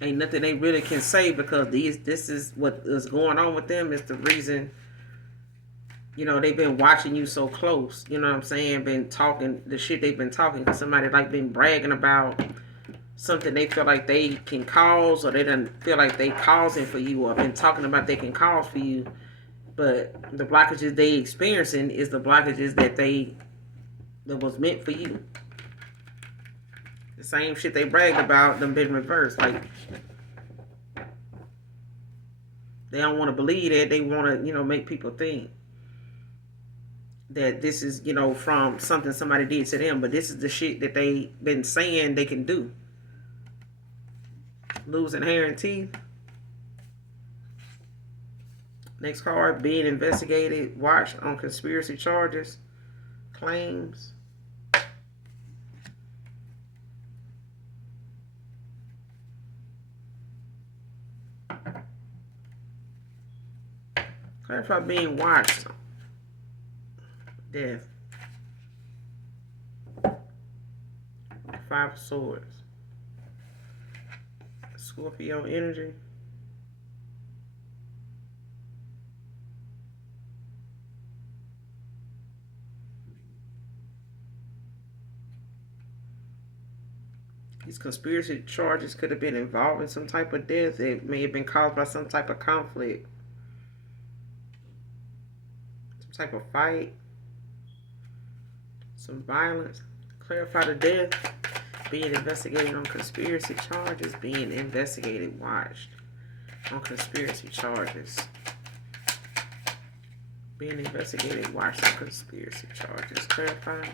ain't nothing they really can say, because this is what is going on with them. Is the reason, they've been watching you so close. You know what I'm saying? Been talking the shit they've been talking, because somebody like been bragging about something they feel like they can cause, or they don't feel like they causing for you, or been talking about they can cause for you. But the blockages they experiencing is the blockages that was meant for you. The same shit they bragged about, them been reversed. Like, they don't want to believe that. They want to, make people think that this is, from something somebody did to them. But this is the shit that they been saying they can do. Losing hair and teeth. Next card, being investigated, watched on conspiracy charges, claims. Clarify being watched. Death. Five of Swords. Scorpio energy. These conspiracy charges could have been involved in some type of death. It may have been caused by some type of conflict, some type of fight, some violence. Clarify the death. Being investigated on conspiracy charges. Being investigated, watched on conspiracy charges. Being investigated, watched on conspiracy charges. Clarify.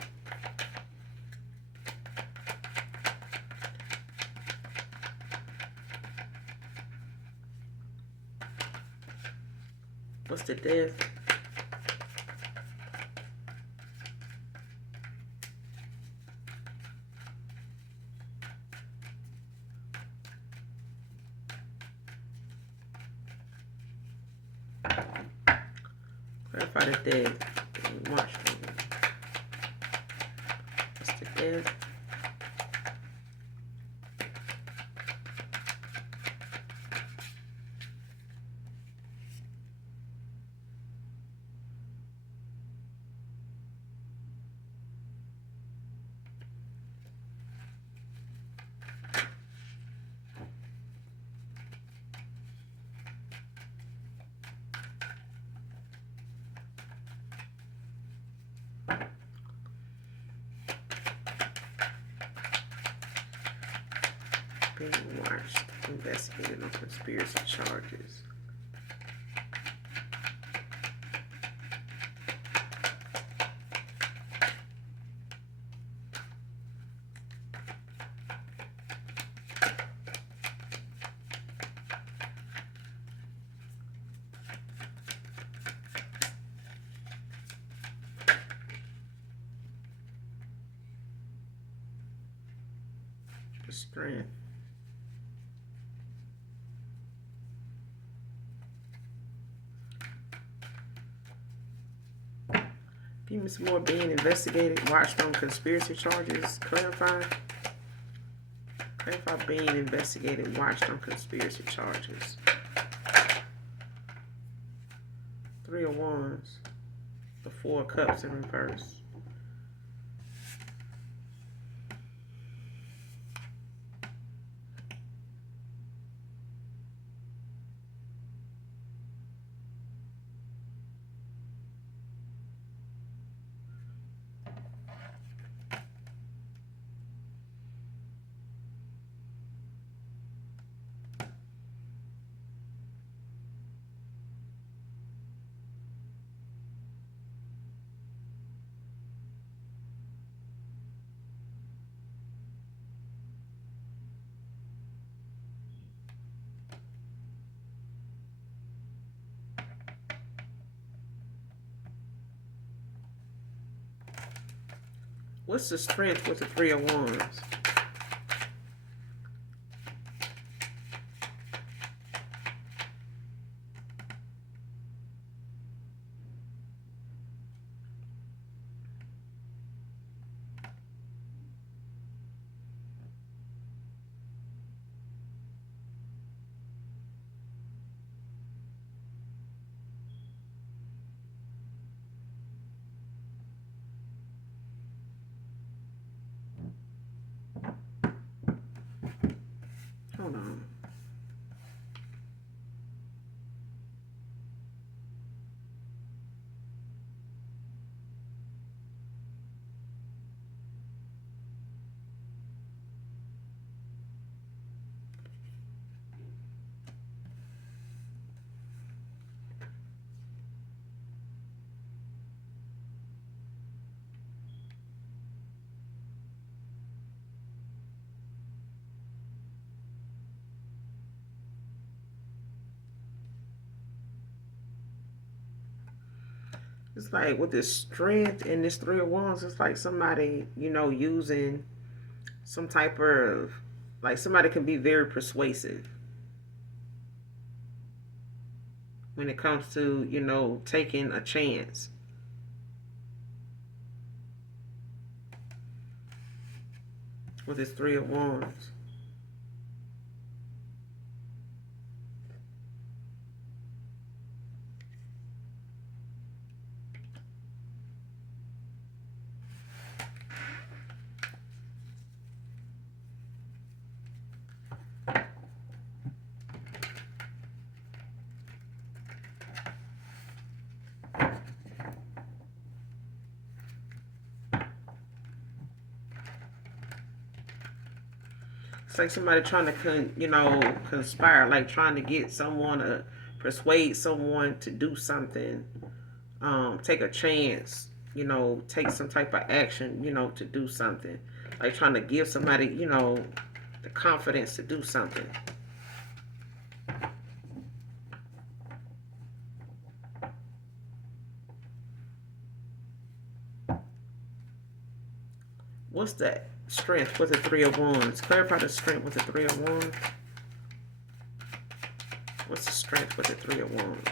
What's the death? Clarify the death. Watch. What's the death? Being watched, investigated on conspiracy charges. The strength. Give me some more. Being investigated, watched on conspiracy charges. Clarify. Clarify being investigated, watched on conspiracy charges. Three of Wands. The Four of Cups in reverse. What's the strength with the Three of Wands? Hold on. It's like with this strength and this Three of Wands, it's like somebody, using some type of, like somebody can be very persuasive when it comes to, taking a chance with this Three of Wands. It's like somebody trying to, conspire, like trying to get someone to persuade someone to do something, take a chance, take some type of action, to do something. Like trying to give somebody, the confidence to do something. What's that strength with the Three of Wands? Clarify the strength with the Three of Wands. What's the strength with the Three of Wands?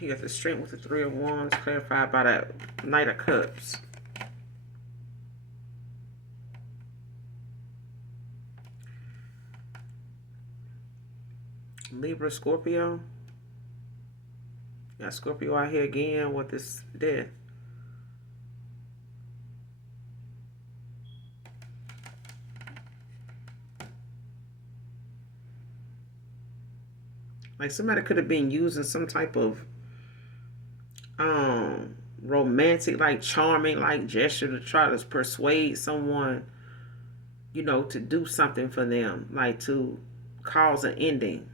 You got the strength with the Three of Wands clarified by that Knight of Cups. Libra, Scorpio. Got Scorpio out here again with this death. Like somebody could have been using some type of romantic, like charming, like gesture to try to persuade someone, to do something for them, like to cause an ending.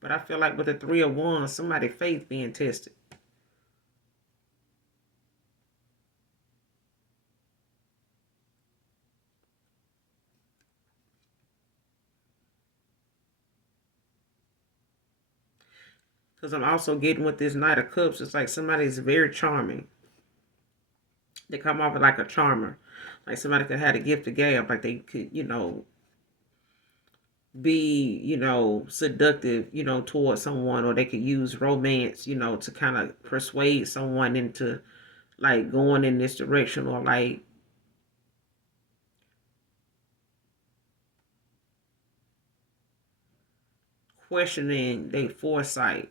But I feel like with the Three of Wands, somebody's faith being tested. Because I'm also getting with this Knight of Cups, it's like somebody's very charming. They come off like a charmer. Like somebody could have a gift of gab, like they could, be, seductive, towards someone, or they could use romance, to kind of persuade someone into like going in this direction, or like questioning their foresight,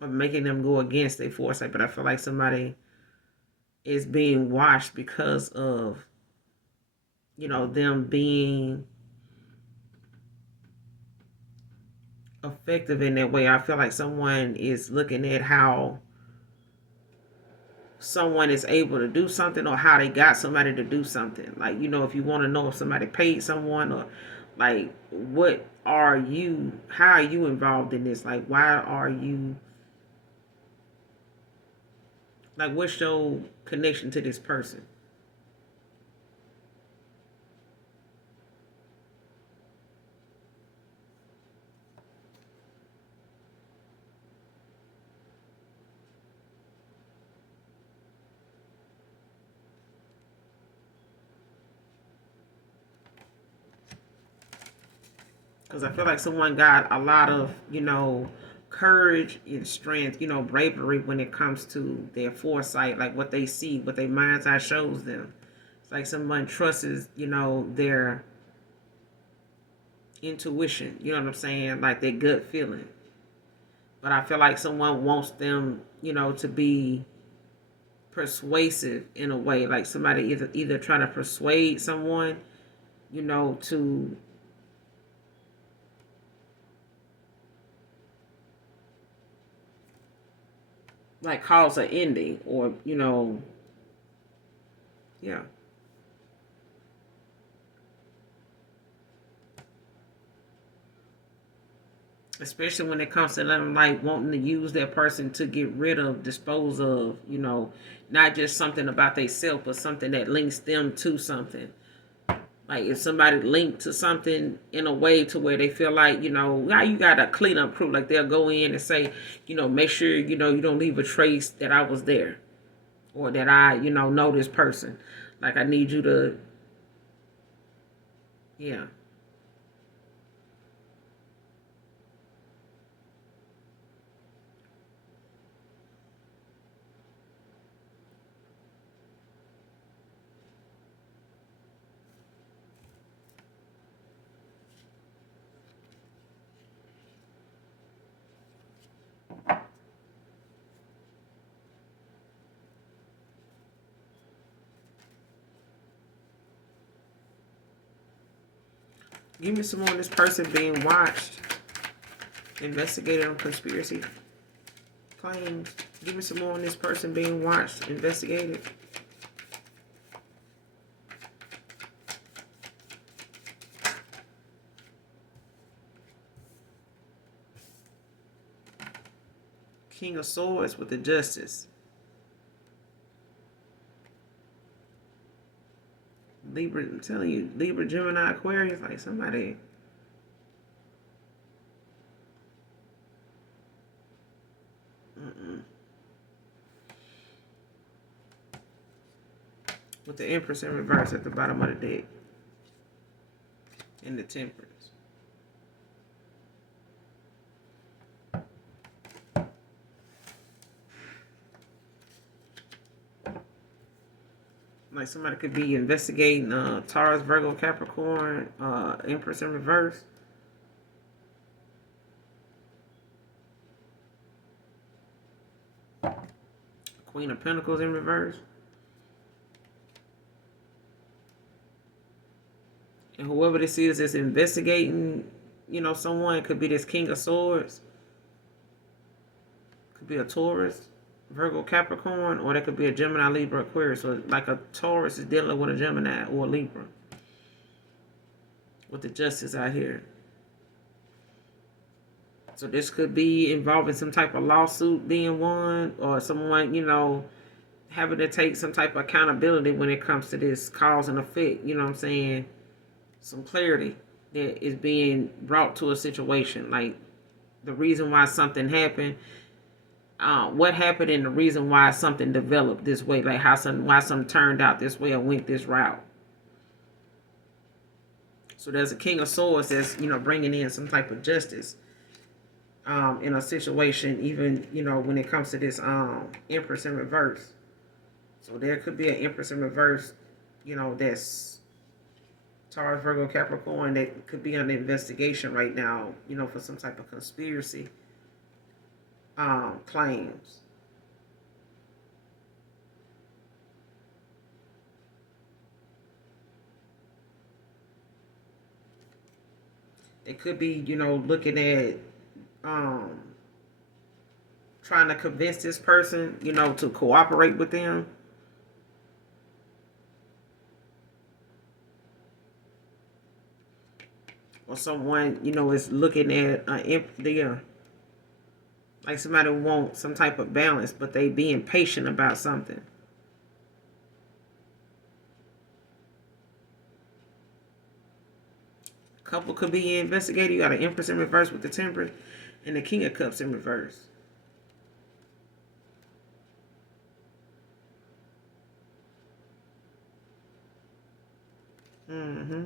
or making them go against their foresight. But I feel like somebody is being watched because of, them being effective in that way. I feel like someone is looking at how someone is able to do something, or how they got somebody to do something. Like, if you want to know if somebody paid someone, or like, what are you, how are you involved in this? Like, why are you, like, what's your connection to this person? Because I feel like someone got a lot of, courage and strength, bravery when it comes to their foresight, like what they see, what their mind's eye shows them. It's like someone trusts, their intuition, you know what I'm saying? Like their gut feeling. But I feel like someone wants them, to be persuasive in a way, like somebody either trying to persuade someone, to like cause an ending, or yeah. Especially when it comes to them, like wanting to use that person to get rid of, dispose of, not just something about themselves, but something that links them to something. Like if somebody linked to something in a way to where they feel like, now you got a cleanup crew, like they'll go in and say, make sure, you don't leave a trace that I was there, or that I, know this person. Like I need you to, yeah. Give me some more on this person being watched, investigated on conspiracy claims. Give me some more on this person being watched, investigated. King of Swords with the Justice. Libra, I'm telling you, Libra, Gemini, Aquarius, like somebody. Mm-mm. With the Empress in reverse at the bottom of the deck. And the Temperance. Like somebody could be investigating Taurus, Virgo, Capricorn, Empress in reverse. Queen of Pentacles in reverse. And whoever this is investigating, someone, could be this King of Swords. Could be a Taurus, Virgo, Capricorn, or that could be a Gemini, Libra, Aquarius. So like a Taurus is dealing with a Gemini or a Libra. With the Justice out here. So this could be involving some type of lawsuit being won, or someone, having to take some type of accountability when it comes to this cause and effect. You know what I'm saying? Some clarity that is being brought to a situation. Like the reason why something happened, what happened, and the reason why something developed this way. Like why something turned out this way or went this route. So there's a King of Swords that's, bringing in some type of justice in a situation, even, when it comes to this Empress in reverse. So there could be an Empress in reverse, that's Taurus, Virgo, Capricorn, that could be under investigation right now, for some type of conspiracy claims. It could be, looking at um, trying to convince this person, to cooperate with them. Or someone, is looking at like somebody wants some type of balance, but they being patient about something. Couple could be investigated. You got an Empress in reverse with the Temperance and the King of Cups in reverse. Mm-hmm.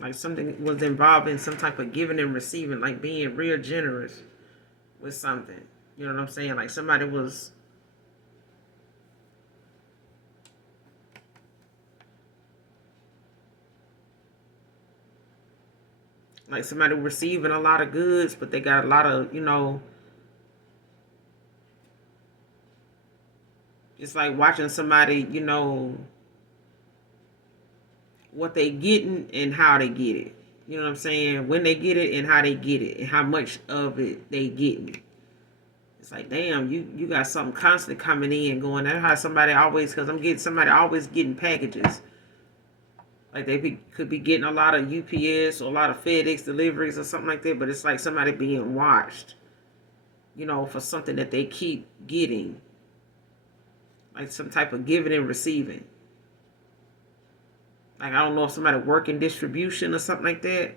Like something was involved in some type of giving and receiving, like being real generous with something. You know what I'm saying? Like somebody was receiving a lot of goods, but they got a lot of, it's like watching somebody, what they getting and how they get it. You know what I'm saying? When they get it and how they get it and how much of it they getting. It's like, damn, you got something constantly coming in going. That's how somebody always, because I'm getting somebody always getting packages. Like could be getting a lot of UPS or a lot of FedEx deliveries or something like that, but it's like somebody being watched, for something that they keep getting. Like some type of giving and receiving. Like I don't know if somebody working distribution or something like that.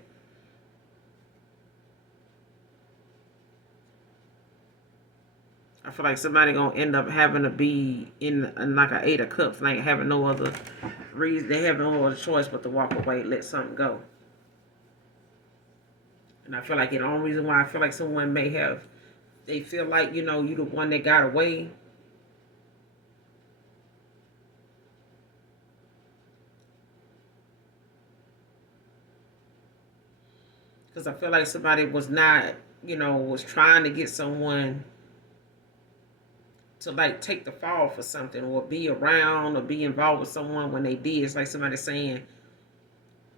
I feel like somebody gonna end up having to be in like an 8 of Cups, like having no other reason. They have no other choice but to walk away, let something go. And I feel like the only reason why I feel like someone may have, they feel like you the one that got away. Because I feel like somebody was not, was trying to get someone to like take the fall for something or be around or be involved with someone when they did. It's like somebody saying,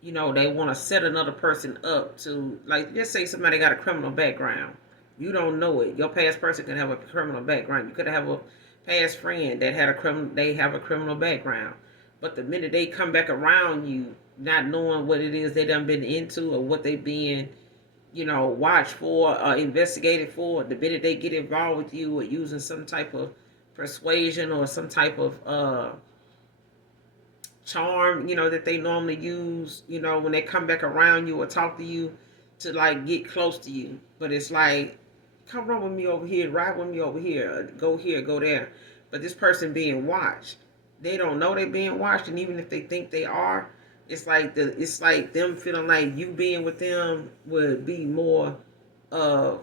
they want to set another person up to, like, just say somebody got a criminal background. You don't know it. Your past person can have a criminal background. You could have a past friend that had they have a criminal background. But the minute they come back around you, not knowing what it is they done been into or what they being, watched for or investigated for, the minute they get involved with you or using some type of persuasion or some type of charm, that they normally use, when they come back around you or talk to you to like get close to you. But it's like, come run with me over here, ride with me over here, go there. But this person being watched, they don't know they're being watched, and even if they think they are, it's like them feeling like you being with them would be more of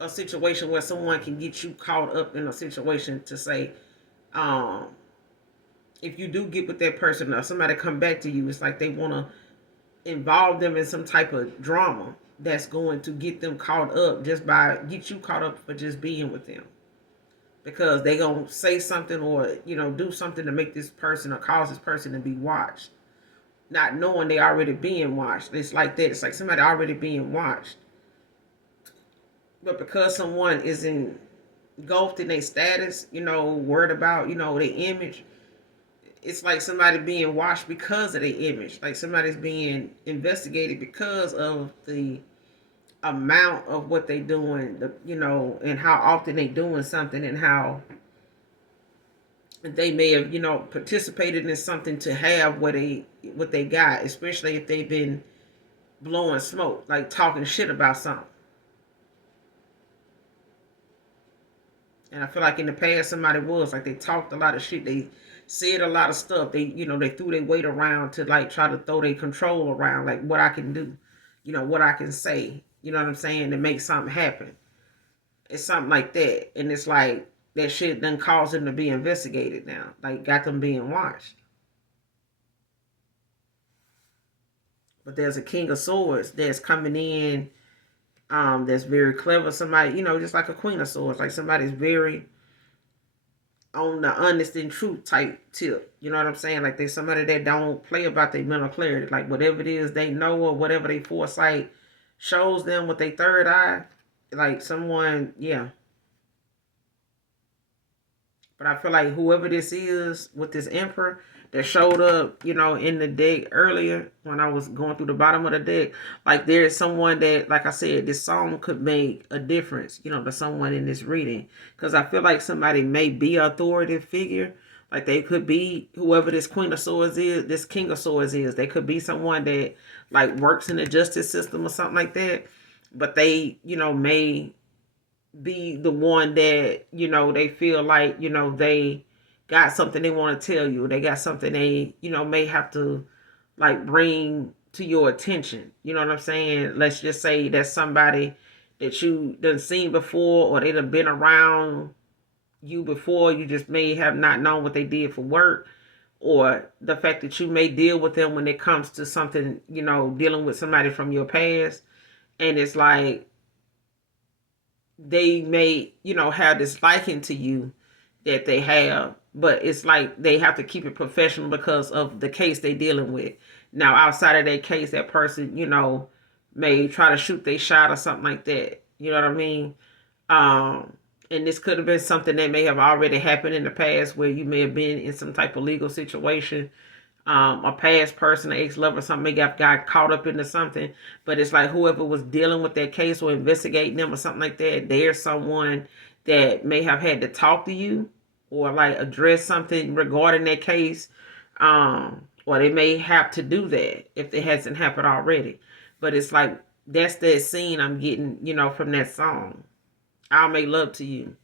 a situation where someone can get you caught up in a situation to say, um, if you do get with that person or somebody come back to you, it's like they want to involve them in some type of drama that's going to get them caught up just by get you caught up for just being with them, because they gonna say something or do something to make this person or cause this person to be watched, not knowing they already being watched. It's like that. It's like somebody already being watched, but because someone is engulfed in their status, worried about their image, it's like somebody being watched because of their image. Like somebody's being investigated because of the amount of what they doing, and how often they doing something, and how they may have, participated in something to have what they got, especially if they've been blowing smoke, like talking shit about something. And I feel like in the past somebody was like they talked a lot of shit. They said a lot of stuff. They threw their weight around to like try to throw their control around, like what I can do, what I can say. You know what I'm saying? To make something happen. It's something like that. And it's like that shit done caused them to be investigated now. Like got them being watched. But there's a King of Swords that's coming in, that's very clever. Somebody, just like a Queen of Swords. Like somebody's very on the honest and truth type tip. You know what I'm saying? Like they somebody that don't play about their mental clarity. Like whatever it is they know or whatever they foresight shows them with their third eye. Like someone, yeah. But I feel like whoever this is with this emperor that showed up, in the deck earlier when I was going through the bottom of the deck, like there is someone that, like I said, this song could make a difference, to someone in this reading. Because I feel like somebody may be an authoritative figure. Like they could be whoever this Queen of Swords is, this King of Swords is. They could be someone that like works in the justice system or something like that. But they, may be the one that they feel like they got something they want to tell you. They got something they may have to like bring to your attention. You know what I'm saying? Let's just say that's somebody that you done seen before, or they done been around you before. You just may have not known what they did for work, or the fact that you may deal with them when it comes to something, dealing with somebody from your past. And it's like they may, have this liking to you that they have, but it's like they have to keep it professional because of the case they're dealing with. Now, outside of that case, that person, may try to shoot their shot or something like that. You know what I mean? And this could have been something that may have already happened in the past where you may have been in some type of legal situation. A past person, an ex-lover, something may got caught up into something, but it's like whoever was dealing with that case or investigating them or something like that, there's someone that may have had to talk to you or like address something regarding that case, or they may have to do that if it hasn't happened already. But it's like that's that scene I'm getting, from that song. I'll Make Love to You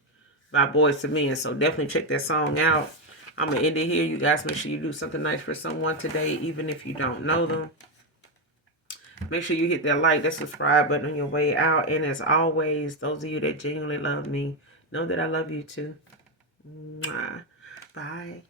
by Boys to Men. So definitely check that song out. I'm going to end it here. You guys make sure you do something nice for someone today, even if you don't know them. Make sure you hit that like, that subscribe button on your way out. And as always, those of you that genuinely love me, know that I love you too. Mwah. Bye.